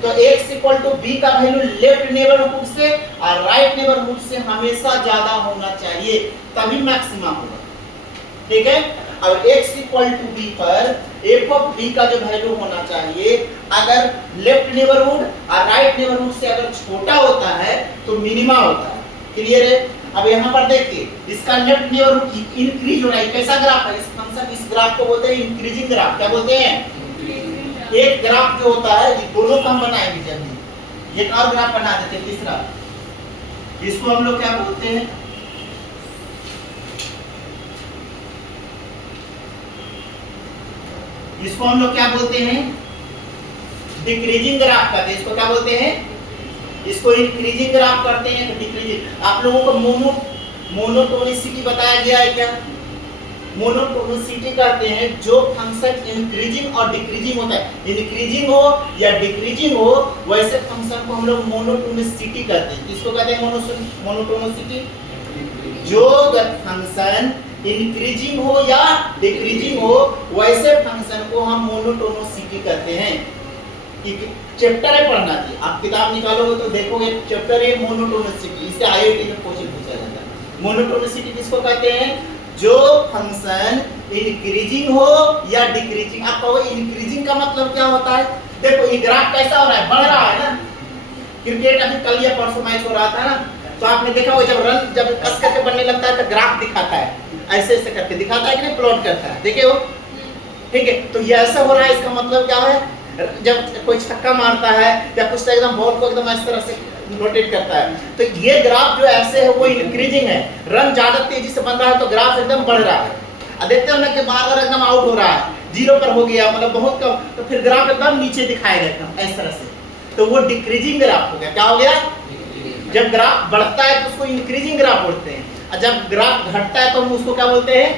तो x = b का वैल्यू लेफ्ट नेबरहुड से और राइट नेबरहुड से हमेशा ज्यादा होना चाहिए, तभी मैक्सिमा होगा। ठीक है, और x = b पर f ऑफ b का जो वैल्यू होना चाहिए, अगर लेफ्ट नेबरहुड और राइट नेबरहुड से अगर छोटा होता है तो मिनिमा होता है। क्लियर है। अब यहाँ पर देखिए, इसका लेफ्ट नेबरहुड इंक्रीज हो रहा है, कैसा ग्राफ है, इस फंक्शन, इस ग्राफ को बोलते हैं इंक्रीजिंग ग्राफ। क्या बोलते हैं, एक ग्राफ जो होता है, ये दोनों का हम बनाएंगे जल्दी, एक और ग्राफ बना देते हैं तीसरा, इसको हम लोग क्या बोलते हैं, इसको हम लोग क्या बोलते हैं, डिक्रीजिंग ग्राफ कहते हैं। इसको क्या बोलते हैं, इसको इंक्रीजिंग ग्राफ करते हैं तो डिक्रीजिंग। आप लोगों को मोनोटोनिसिटी बताया गया है क्या? मोनोटोनिसिटी कहते हैं जो फंक्शन इंक्रीजिंग और डिक्रीजिंग होता है, इंक्रीजिंग हो या डिक्रीजिंग हो वैसे फंक्शन को हम लोग मोनोटोनिसिटी कहते हैं। किसको कहते हैं मोनोटोनिसिटी? जो फंक्शन इंक्रीजिंग हो या डिक्रीजिंग हो वैसे फंक्शन को हम मोनोटोनिसिटी कहते हैं। चैप्टर है पढ़ना चाहिए, आप किताब निकालोगे तो देखोगे चैप्टर है मोनोटोनिसिटी। इससे आईआईटी में क्वेश्चन पूछा जाता है। मोनोटोनिसिटी किसको कहते हैं? जो फंक्शन इंक्रीजिंग हो या डिक्रीजिंग। आप कहोगे इंक्रीजिंग का मतलब क्या होता है? देखो ये ग्राफ कैसा हो रहा है, बढ़ रहा है ना। क्रिकेट अभी कल या परसों मैच हो रहा था ना, तो आपने देखा होगा जब रन जब कस करके बनने लगता है तो ग्राफ दिखाता है, ऐसे ऐसे करके दिखाता है कि नहीं, प्लॉट करता है, देखे हो? ठीक है, तो ये ऐसा हो रहा है, इसका मतलब क्या है? जब कोई छक्का मारता है या कुछ तो एकदम बॉल को एकदम इस तरह से रोटेट करता है, तो ये ग्राफ जो ऐसे है वो इंक्रीजिंग है। रन ज्यादा तेजी से बन रहा है तो ग्राफ एकदम बढ़ रहा है। देखते हो ना कि बार-बार एकदम आउट हो रहा है, जीरो पर हो गया, मतलब बहुत कम, तो फिर ग्राफ एकदम नीचे दिखाएगा एकदम इस तरह से, तो वो डिक्रीजिंग ग्राफ हो गया। क्या हो गया? जब ग्राफ बढ़ता है तो उसको इंक्रीजिंग ग्राफ बोलते हैं, और जब ग्राफ घटता है तो हम उसको क्या बोलते हैं?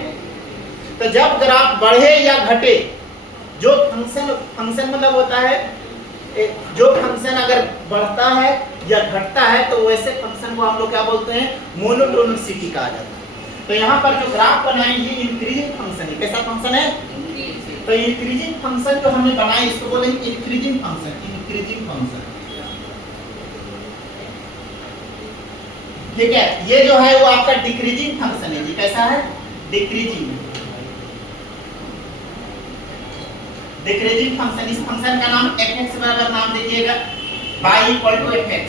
तो जब ग्राफ बढ़े या घटे, जो फंक्शन मतलब होता है, जो फंक्शन अगर बढ़ता है या घटता है तो वैसे फंक्शन को हम लोग क्या बोलते हैं? मोनोटोनिसिटी कहा जाता है। तो यहाँ पर जो ग्राफ बनाए ये इंक्रीजिंग फंक्शन है। कैसा फंक्शन है? तो इंक्रीजिंग फंक्शन जो हमने बनाए इसको बोलेंगे इंक्रीजिंग फंक्शन। इंक्रीजिंग फंक्शन, ठीक है। ये जो है वो आपका डिक्रीजिंग फंक्शन है। ये कैसा है? Decreasing decreasing function. इस फंक्शन का नाम fx बराबर नाम दीजिएगा y इक्वल टू fx।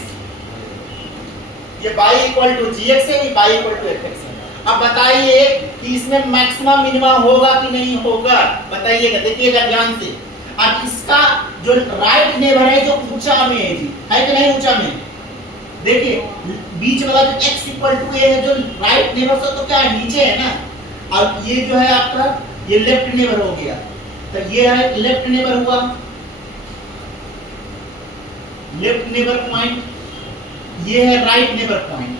ये y इक्वल टू gx है, ये y इक्वल टू fx है। अब बताइए कि इसमें मैक्सिमम मिनिमा होगा कि नहीं होगा, बताइएगा, देखिएगा ध्यान से। अब इसका जो राइट नेबर है जो ऊंचा में है जी, है कि नहीं ऊंचा में? देखिए बीच वाला जो x इक्वल टू a है जो राइट नेबर से, तो क्या है? नीचे है ना। और ये जो है आपका ये लेफ्ट नेबर हो गया, तो ये है लेफ्ट नेबर हुआ, लेफ्ट नेबर पॉइंट। ये है right neighbour point,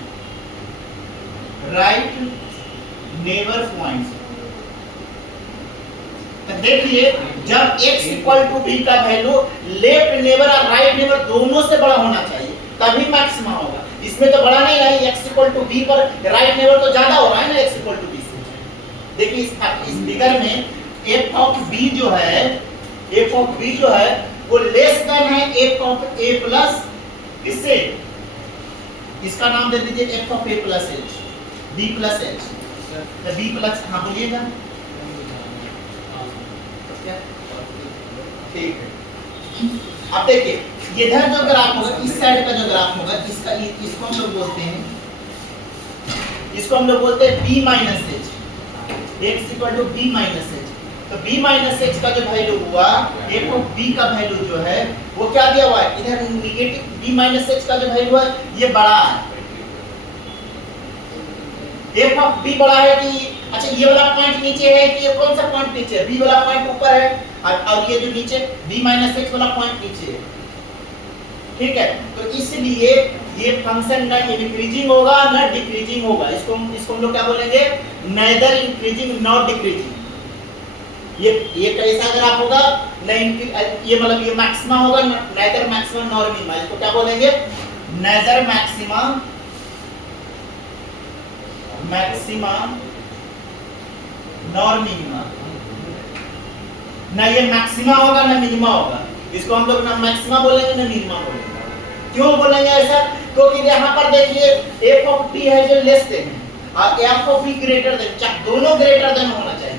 right neighbour point. तो देखिए जब x इक्वल टू b का वैल्यू लेफ्ट नेबर और राइट नेबर दोनों से बड़ा होना चाहिए तभी मैक्सिमम होगा। इसमें तो बड़ा नहीं है, x इक्वल टू b पर राइट नेबर तो ज्यादा हो रहा है ना x इक्वल टू b से। देखिए इस फिगर में f ऑफ b जो है, f ऑफ b जो है वो लेस देन है f ऑफ a प्लस, इससे इसका नाम दे दीजिए f of a plus h, b plus h। तो b प्लस, हाँ बोलिएगा, ठीक है। अब देखिए इधर जो ग्राफ होगा, इस साइड का जो ग्राफ होगा, इसका इसको हम लोग बोलते हैं, इसको हम लोग बोलते हैं b minus h, x equal to b minus h। तो b माइनस h का जो वैल्यू हुआ, f ऑफ b का वैल्यू जो है वो क्या दिया हुआ है? इधर नेगेटिव b माइनस h का जो वैल्यू है ये बड़ा है। f ऑफ b बड़ा है कि, अच्छा ये वाला पॉइंट नीचे है कि ये कौन सा पॉइंट नीचे है? b वाला पॉइंट ऊपर है और ये जो नीचे b माइनस h वाला पॉइंट नीचे है, ठीक है। तो इसलिए ये फंक्शन ना इंक्रीजिंग होगा ना डिक्रीजिंग होगा। इसको हम लोग क्या बोलेंगे? Neither increasing not decreasing. ये कैसा ग्राफ होगा? ये मतलब ये मैक्सिमा होगा, नेदर मैक्सिमम नॉर मिनिमा। इसको क्या बोलेंगे? Neither maxima, maxima nor minima. ना ये मैक्सिमा होगा ना मिनिमा होगा। इसको हम लोग ना मैक्सिमा बोलेंगे ना मिनिमा बोलेंगे। क्यों बोलेंगे ऐसा? क्योंकि यहाँ पर देखिए f ऑफ t है जो लेस देन है और f of b greater than, दोनों ग्रेटर देन होना चाहिए।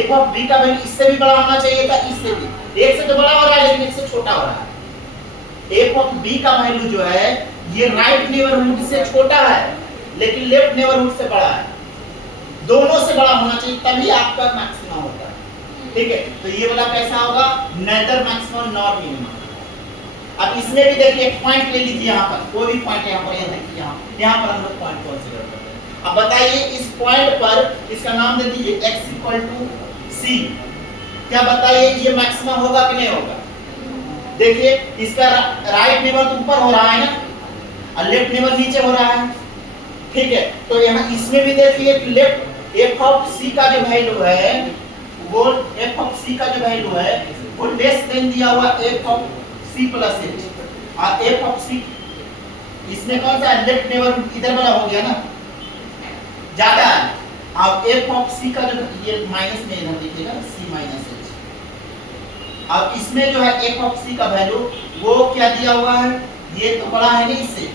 f ऑफ b का वैल्यू इससे भी बड़ा होना चाहिए था, इससे भी। एक से तो बड़ा हो रहा है लेकिन एक से छोटा हो रहा है। f ऑफ b का वैल्यू जो है ये राइट नेबरहुड से छोटा है लेकिन लेफ्ट नेबरहुड से बड़ा है। दोनों से बड़ा होना चाहिए तभी आपका मैक्सिमा होता है, ठीक है। तो ये वाला कैसा होगा? Neither maximum nor minimum. अब इसमें भी देखिए एक पॉइंट ले लीजिए, यहाँ पर कोई भी पॉइंट यहाँ पर, देखिए यहाँ पर हम लोग पॉइंट कंसीडर करते हैं। अब बताइए इस पॉइंट पर इसका नाम दे दीजिए x इक्वल टू c। क्या बताइए ये मैक्सिमम होगा कि नहीं होगा? देखिए इसका राइट नेबर तो ऊपर हो रहा है ना और लेफ्ट नेबर नीचे हो रहा है, ठीक है। तो यहाँ इसमें भी देखिए लेफ्ट एफ ऑफ सी का जो वैल्यू है वो एफ ऑफ सी का जो वैल्यू है वो लेस देन दिया हुआ F of C plus H, और एफ ऑफ सी इसमें कौन सा लेफ्ट नेबर इधर वाला हो गया ना ज्यादा है, अब एफ ऑफ सी का जो ये माइनस में इधर देखिएगा सी माइनस एच, अब इसमें जो है एफ ऑफ सी का वैल्यू वो क्या दिया हुआ है, ये तो बड़ा है ना इससे,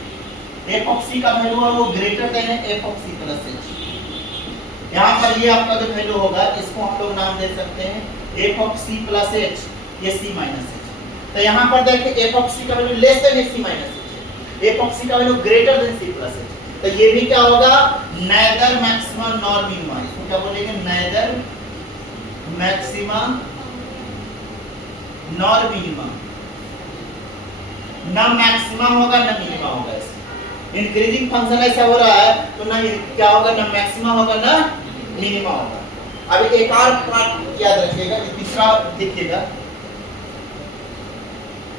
एफ ऑफ सी का वैल्यू है वो ग्रेटर देन है F of C plus H. यहाँ पर ये आपका जो वैल्यू होगा इसको हम लोग नाम दे सकते हैं F of C plus H, ये सी माइनस एच। तो यहाँ पर देखिए एफ ऑफ सी का value less than c minus h, f of c का value greater than c plus h. तो ये भी क्या होगा नाइदर मैक्सिमम नॉर मिनिमम, इसको क्या बोलेंगे नाइदर मैक्सिमम नॉर मिनिमम, ना मैक्सिमम होगा ना मिनिमम होगा। इंक्रीजिंग फंक्शन ऐसा हो रहा है तो ना क्या होगा ना मैक्सिमम होगा ना मिनिमम होगा। अभी एक और पार्ट याद रखिएगा, तीसरा देखिएगा,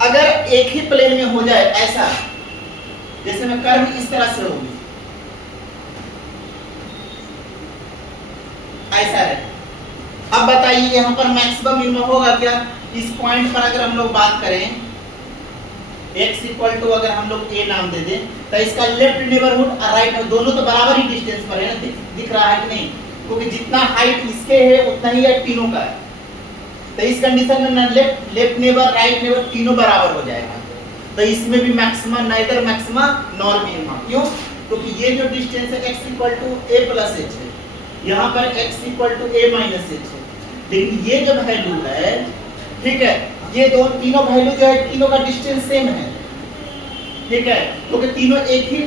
अगर एक ही प्लेन में हो जाए ऐसा जैसे में कर्व इस तरह से होगी ऐसा है, अब बताइए यहाँ पर मैक्सिमम मिनिमम होगा क्या? इस पॉइंट पर अगर हम लोग बात करें x इक्वल टू अगर हम लोग a नाम दे दें तो इसका लेफ्ट नेबरहुड और राइट दोनों तो बराबर ही डिस्टेंस पर है ना, दिख रहा है कि नहीं? क्योंकि जितना हाइट इसके है उतना ही है तीनों का है। तो इस कंडीशन में ना लेफ्ट नेबर राइट नेबर तीनों बराबर हो जाएगा। तो इसमें भी maximum neither maximum nor minimum, क्यों? क्योंकि ये जो डिस्टेंस है x equal to a plus h है, यहाँ पर x equal to a minus h है, लेकिन ये जो वैल्यू है ठीक है ये दो तीनों वैल्यू जो है तीनों का डिस्टेंस सेम है, ठीक है, क्योंकि तीनों एक ही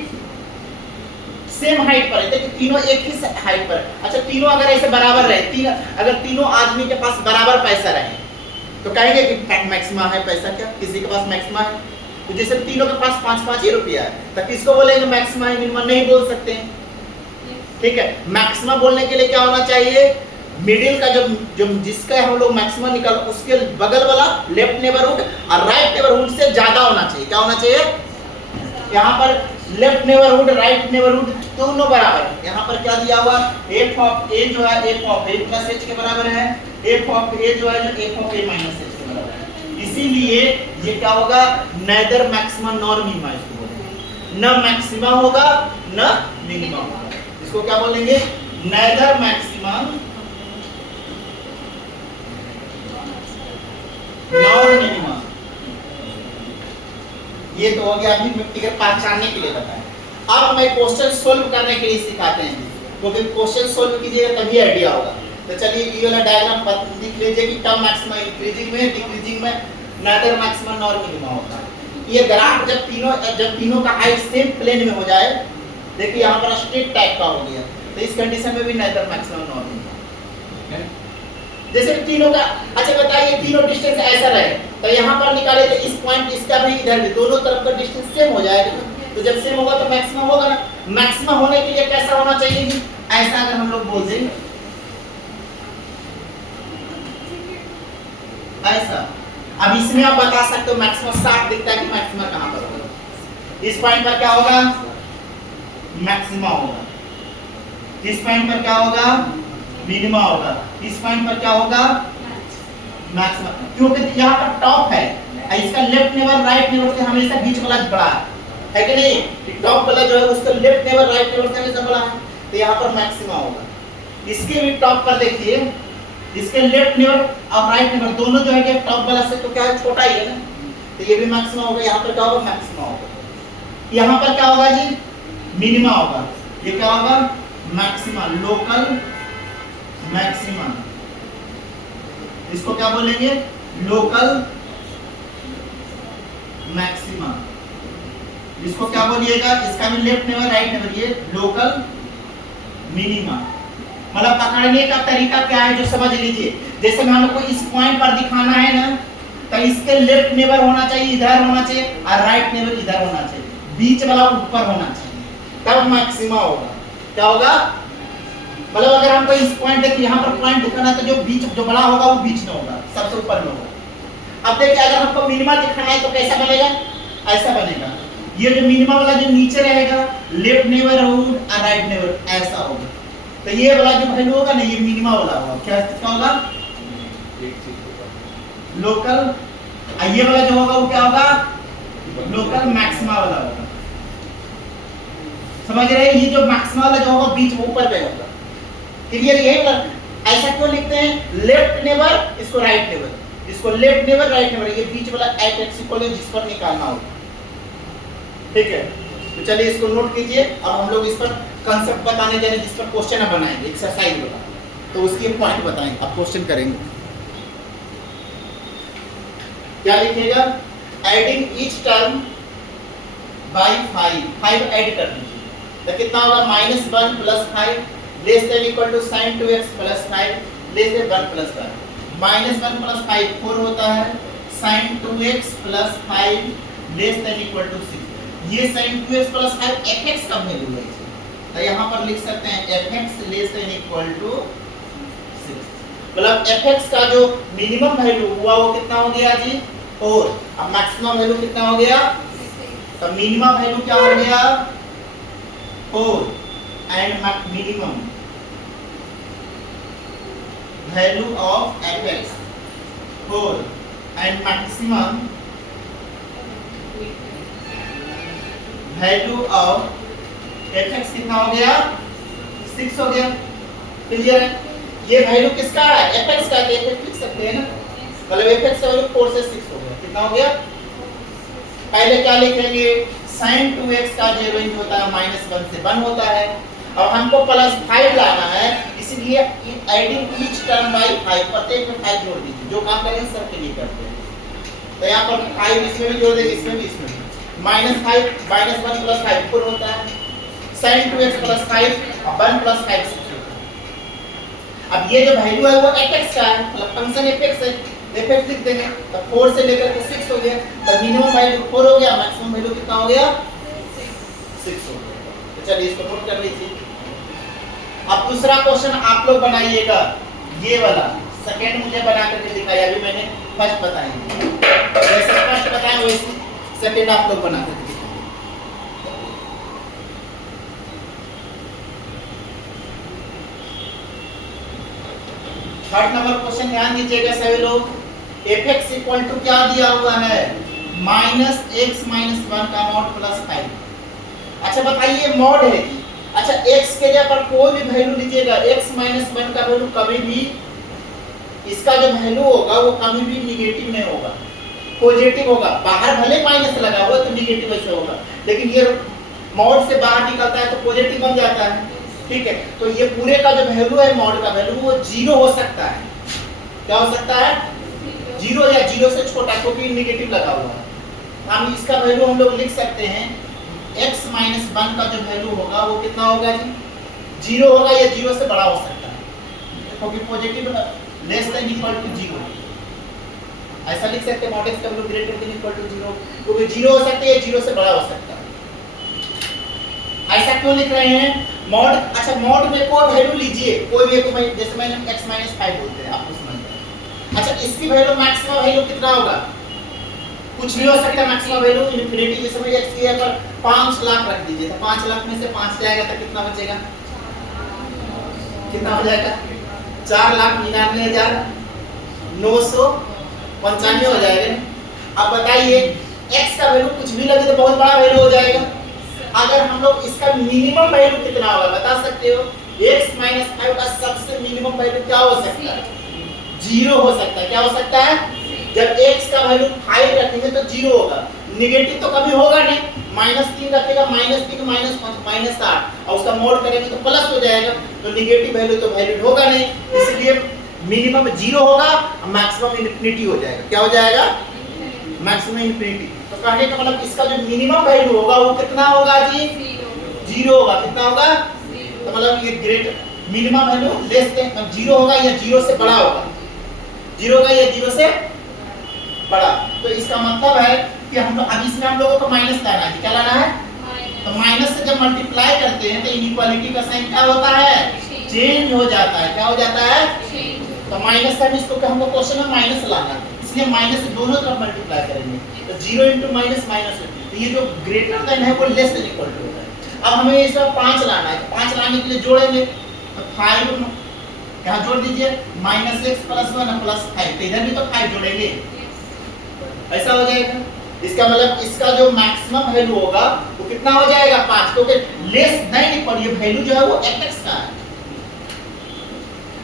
सेम हाइट पर है, देखिए तीनों एक ही हाइट पर। अच्छा तीनों अगर ऐसे बराबर रहे, अगर तीनों आदमी के पास बराबर पैसा रहे तो कहेंगे कि मैक्सिमा है पैसा, क्या किसी के पास मैक्सिमा है? तो जैसे तीनों के पास 5-5 ही रुपया है तो किसको बोलेंगे मैक्सिमा है मिनिमम? नहीं बोल सकते हैं, ठीक है। मैक्सिमा बोलने के लिए क्या होना चाहिए? मिडिल का जो जिसका हम लोग मैक्सिमम निकाल उसके बगल वाला लेफ्ट नेबरहुड और राइट नेबरहुड से ज्यादा होना चाहिए। क्या होना चाहिए? यहाँ पर लेफ्ट नेबरहुड राइट नेबरहुड दोनों बराबर है। यहाँ पर क्या दिया हुआ एफ ऑफ ए जो है F of A plus H के बराबर है, एफ ऑफ ए जो है F of A minus H के बराबर है। इसीलिए ये क्या होगा नाइदर मैक्सिमम नॉर मिनिमम, इसको बोलेंगे न मैक्सिमम होगा न मिनिमम होगा। इसको क्या बोलेंगे? Neither maximum nor minimum. ये तो हो गया अभी फिगर पहचानने के लिए बताया। अब हमें क्वेश्चन सोल्व करने के लिए सिखाते हैं, क्योंकि क्वेश्चन सोल्व कीजिएगा तभी आइडिया होगा। तो चलिए ये वाला डायग्राम लिख लीजिए कि टर्म मैक्सिमम इंक्रीजिंग में डिक्रीजिंग में नाइदर मैक्सिमम नॉर मिनिमम होता है। ये ग्राफ जब तीनों का हाइट सेम प्लेन में हो जाए, देखिए यहाँ पर स्ट्रेट टाइप का हो गया, तो इस कंडीशन में भी नाइदर मैक्सिमम नॉर मिनिमम। जैसे तीनों का अच्छा बताइए तीनों डिस्टेंस ऐसा रहे तो यहाँ पर निकाले तो इस पॉइंट इसका भी इधर भी दोनों तरफ का डिस्टेंस सेम हो जाएगा। तो जब सेम होगा तो मैक्सिमम होगा ना। मैक्सिमम होने के लिए कैसा होना चाहिए कि ऐसा अगर हम लोग बोल दें ऐसा, अब इसमें आप बता सकते हो मैक्सिमम 60 दिखता है कि मैक्सिमम कहाँ पर होगा। इस पॉइंट पर क्या होगा? मैक्सिमम होगा। इस पॉइंट पर क्या होगा? मिनिमम होगा। इस पॉइंट पर क्या होगा? मैक्सिमम, क्योंकि यहाँ पर टॉप है, इसका लेफ्ट नेबर राइट नेबर से हमेशा बीच वाला बड़ा है कि नहीं? टॉप वाला जो है उसका लेफ्ट नेबर राइट नेबर से हमेशा बड़ा है, तो यहाँ पर मैक्सिमम होगा। इसके भी टॉप पर देखिए इसके लेफ्ट नेबर और राइट नेबर दोनों जो है कि टॉप वाला से तो क्या है छोटा ही है ना, तो ये भी मैक्सिमम होगा। यहाँ पर क्या होगा? मैक्सिमम होगा। यहाँ पर क्या होगा जी? मिनिमम होगा। ये क्या होगा? Maximum, local maximum. इसको क्या बोलेंगे? Local maximum. इसको क्या बोलिएगा? इसका भी लेफ्ट नेबर राइट नेबर, ये लोकल मिनिमम। मतलब पकड़ने का तरीका क्या है जो समझ लीजिए। जैसे हम लोग को इस पॉइंट पर दिखाना है ना, तो इसके लेफ्ट नेबर होना चाहिए इधर होना चाहिए और राइट नेबर इधर होना चाहिए, बीच वाला ऊपर होना चाहिए, तब मैक्सिमम होगा। क्या होगा? मतलब अगर हमको इस पॉइंट देखिए यहाँ पर पॉइंट दिखाना तो जो बीच जो बड़ा होगा वो बीच में होगा, सबसे ऊपर में होगा। अब देखिए अगर हमको मिनिमा दिखाना है तो कैसा बनेगा, ऐसा बनेगा। ये जो मिनिमा वाला जो नीचे रहेगा, लेफ्ट नेबरहुड और राइट नेबर, ऐसा होगा। तो ये वाला जो वैल्यू होगा ना, ये मिनिमा वाला होगा। क्या किसका होगा, लोकल। ये वाला जो होगा वो क्या होगा, लोकल मैक्सिमा वाला होगा। समझ रहे हैं, ये जो मैक्सिमा वाला जो होगा बीच में ऊपर पे होगा। क्लियर, यही ऐसा क्यों लिखते हैं, लेफ्ट नेबर इसको राइट नेबर, इसको लेफ्ट नेबर राइट नेबर, ये बीच वाला एट एक्स इक्वल जिस पर निकालना होगा। ठीक है, तो चलिए इसको नोट कीजिए। अब हम लोग इस पर कांसेप्ट बताने जा रहे हैं, जिस पर क्वेश्चन अब बनाएंगे, एक्सरसाइज वाला। तो उसकी पॉइंट बताएंगे, अब क्वेश्चन करेंगे। क्या लिखिएगा, adding each term by 5 add कर दीजिए। तो कितना होगा, -1 + 5 less than equal to sin 2x + 5 less than 1 + 5। -1 + 5 4 होता है, sin 2x + 5 less than equal to 6। ये sin 2x + 5 fx का वैल्यू है, तो यहाँ पर लिख सकते हैं fx less than equal to 6। मतलब fx का जो मिनिमम वैल्यू हुआ वो कितना हो गया जी, 4। अब मैक्सिमम वैल्यू कितना हो गया, तो मिनिमम वैल्यू क्या हो गया, 4 and minimum value of fx 4 and maximum value of fx कितना हो गया, 6 हो गया। क्लियर है, ये वैल्यू किसका है, fx का, तो fx लिख सकते हैं ना, मतलब fx का वैल्यू 4 से 6 हो गया। कितना हो गया, पहले क्या लिखेंगे, sin 2x का जो रेंज होता है -1 से 1 होता है। अब हमको +5 लाना है, इसलिए एडिंग ईच टर्म बाय 5, प्रत्येक में 5 जोड़ दीजिए। जो काम करेंगे सब के लिए करते हैं। तो यहाँ पर 5 इसमें भी जोड़ देंगे, इसमें भी, इसमें भी। -5 -1 + 5 4 होता है, sin 2x + 5 1 + 5 6 होता है। अब ये जो वैल्यू है वो fx का है, मतलब फंक्शन fx है, fx लिख देंगे। तो 4 से लेकर के 6 हो गया, तो मिनिमम वैल्यू 4 हो गया, मैक्सिमम वैल्यू कितना हो गया, 6 हो गया। तो चलिए इसको नोट कर लीजिए। अब दूसरा क्वेश्चन आप लोग बनाइएगा, ये वाला सेकंड मुझे बना करके दिखाया, अभी मैंने फर्स्ट बताया, जैसे फर्स्ट बताया वैसे सेकंड आप लोग बना करके। थर्ड नंबर क्वेश्चन ध्यान दीजिएगा सभी लोग। fx इक्वल टू क्या दिया हुआ है, -x - 1 का मॉड + 5। अच्छा बताइए मॉड है कि, अच्छा x के जगह पर कोई भी वैल्यू लीजिएगा, x - 1 का वैल्यू कभी भी, इसका जो वैल्यू होगा वो कभी भी नेगेटिव नहीं होगा, पॉजिटिव होगा। बाहर भले माइनस लगा हुआ तो नेगेटिव ऐसे होगा, लेकिन ये मॉड से बाहर निकलता है तो पॉजिटिव बन जाता है। ठीक है, तो ये पूरे का जो वैल्यू है, मॉड का वैल्यू, वो 0 हो सकता है। क्या हो सकता है, 0 या 0 से छोटा, क्योंकि नेगेटिव लगा हुआ है। हम इसका वैल्यू हम लोग लिख सकते हैं, x - 1 का जो वैल्यू होगा वो कितना होगा जी, 0 होगा या 0 से बड़ा हो सकता है, क्योंकि positive less than equal to 0, ऐसा लिख सकते हैं। मॉड x का value greater than equal to 0, क्योंकि 0 हो सकता है, 0 से बड़ा हो सकता है। ऐसा क्यों लिख रहे हैं, मॉड, अच्छा मॉड में कोई वैल्यू लीजिए, कोई भी एक, जैसे मैंने x - 5 बोलते हैं, आपको समझ में। अच्छा इसकी वैल्यू, मैक्सिमम वैल्यू कितना होगा, कुछ भी हो सकता है, मैक्सिमम वैल्यू इनफिनिटी, जैसे मैं x की पर 5 लाख रख दीजिए, तो 5 लाख में से 5 जाएगा तो कितना बचेगा, कितना हो जाएगा, 4,99,995 हो जाएगा। अब बताइए x का वैल्यू कुछ भी लगे तो बहुत बड़ा वैल्यू हो जाएगा। अगर हम लोग इसका मिनिमम वैल्यू कितना होगा बता सकते हो, x - 5 का सबसे मिनिमम वैल्यू क्या हो सकता है, 0 हो सकता है। क्या हो सकता है, जब x का वैल्यू 5 रखेंगे तो 0 होगा, नेगेटिव तो कभी होगा नहीं। -3 रखेगा, -3 -5 -8, और उसका मोड करेंगे तो प्लस हो जाएगा, तो नेगेटिव वैल्यू तो वैलिड होगा नहीं, इसलिए मिनिमम 0 होगा, मैक्सिमम इनफिनिटी हो जाएगा। क्या हो जाएगा, मैक्सिमम इनफिनिटी। तो कहने का मतलब इसका जो मिनिमम वैल्यू होगा वो कितना होगा जी, 0 होगा। कितना होगा, तो मतलब ये greater, minimum value less then 0 होगा या 0 से बड़ा होगा, 0 होगा या 0 से बड़ा। तो इसका मतलब है कि हम अब इसमें हम लोगों को माइनस लाना है, क्या लाना है, तो माइनस से जब मल्टीप्लाई करते हैं तो इनइक्वालिटी का साइन क्या होता है, चेंज हो जाता है। क्या हो जाता है, तो माइनस साइन इसको हमको क्वेश्चन में माइनस लाना है, इसलिए माइनस से दोनों तरफ मल्टीप्लाई करेंगे। तो 0 × माइनस माइनस होती है, तो ये जो ग्रेटर देन है वो लेस देन इक्वल टू होता है। अब हमें इसमें 5 लाना है, 5 लाने के लिए जोड़ेंगे, तो 5 यहाँ जोड़ दीजिए, -x + 1 + 5, तो इधर भी तो 5 जोड़ेंगे, ऐसा हो जाएगा। इसका मतलब इसका जो मैक्सिमम वैल्यू होगा वो कितना हो जाएगा 5, क्योंकि लेस देन इक्वल, ये वैल्यू जो है वो fx का है,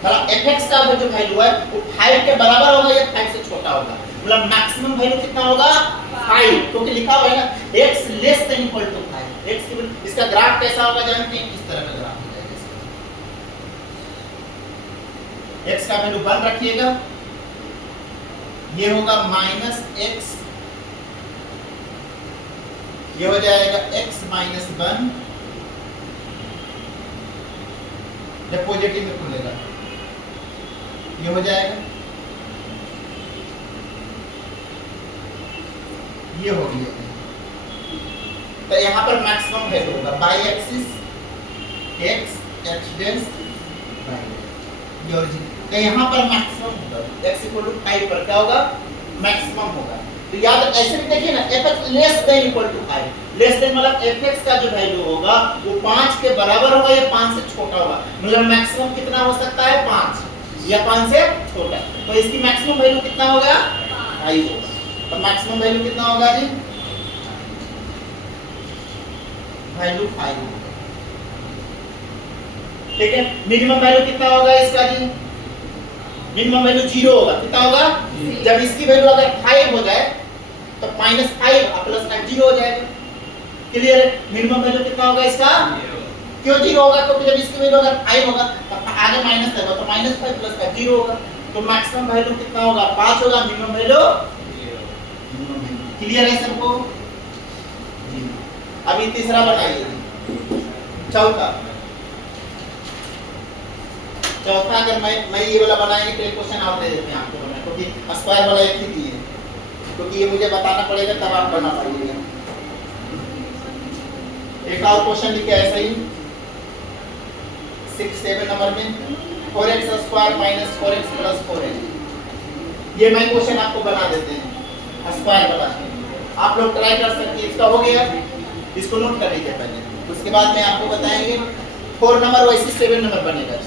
मतलब fx का जो वैल्यू है वो 5 के बराबर होगा या 5 से छोटा होगा, मतलब मैक्सिमम वैल्यू कितना होगा 5, क्योंकि लिखा हुआ है ना x less than equal to 5। x की इसका ग्राफ कैसा होगा जानते हैं, इस तरह का ग्राफ हो जाएगा इसका। x का वैल्यू 1 रखिएगा, ये होगा -x, ये हो जाएगा x - 1, जब पॉजिटिव में खुलेगा ये हो जाएगा, ये हो गया। तो यहाँ पर मैक्सिमम वैल्यू होगा बाई एक्सिस x x' ये ओरिजिन, तो यहाँ पर मैक्सिमम होगा x = 5 पर क्या होगा मैक्सिमम होगा। तो याद ऐसे भी देखिए ना, fx less than equal to 5, less than मतलब fx का जो वैल्यू होगा वो 5 के बराबर होगा या 5 से छोटा होगा, मतलब मैक्सिमम कितना हो सकता है 5 या 5 से छोटा। तो इसकी मैक्सिमम वैल्यू कितना होगा 5 होगा। तो मैक्सिमम वैल्यू कितना होगा जी, वैल्यू 5 होगा, ठीक है। मिनिमम वैल्यू कितना होगा इसका जी, मिनिमम वैल्यू 0 होगा, कितना होगा, जब इसकी वैल्यू अगर 5 हो जाए तो -5 + 5 0 हो जाएगा, क्लियर है। मिनिमम वैल्यू कितना होगा इसका, क्यों 0 होगा, क्योंकि जब इसकी वैल्यू अगर 5 होगा तो आगे माइनस लगेगा, तो -5 + 5 0 होगा, तो मैक्सिमम वैल्यू कितना होगा 5 होगा, मिनिमम वैल्यू 0, क्लियर है सबको। अभी तीसरा बताइए, चौथा अगर मैं ये वाला बनाएंगे तो एक क्वेश्चन और दे देते हैं आपको बनाने, क्योंकि स्क्वायर वाला एक ही दिए, क्योंकि ये मुझे बताना पड़ेगा तब आप करना पड़ेगा। एक और क्वेश्चन लिखे ऐसा ही 6-7 नंबर में 4x² - 4x + 4x, ये मैं क्वेश्चन आपको बना देते हैं स्क्वायर वाला, आप लोग ट्राई कर सकते हैं। इसका हो गया, इसको नोट कर लीजिए पहले, उसके बाद में आपको बताएंगे 4 नंबर वैसे 7 नंबर बनेगा।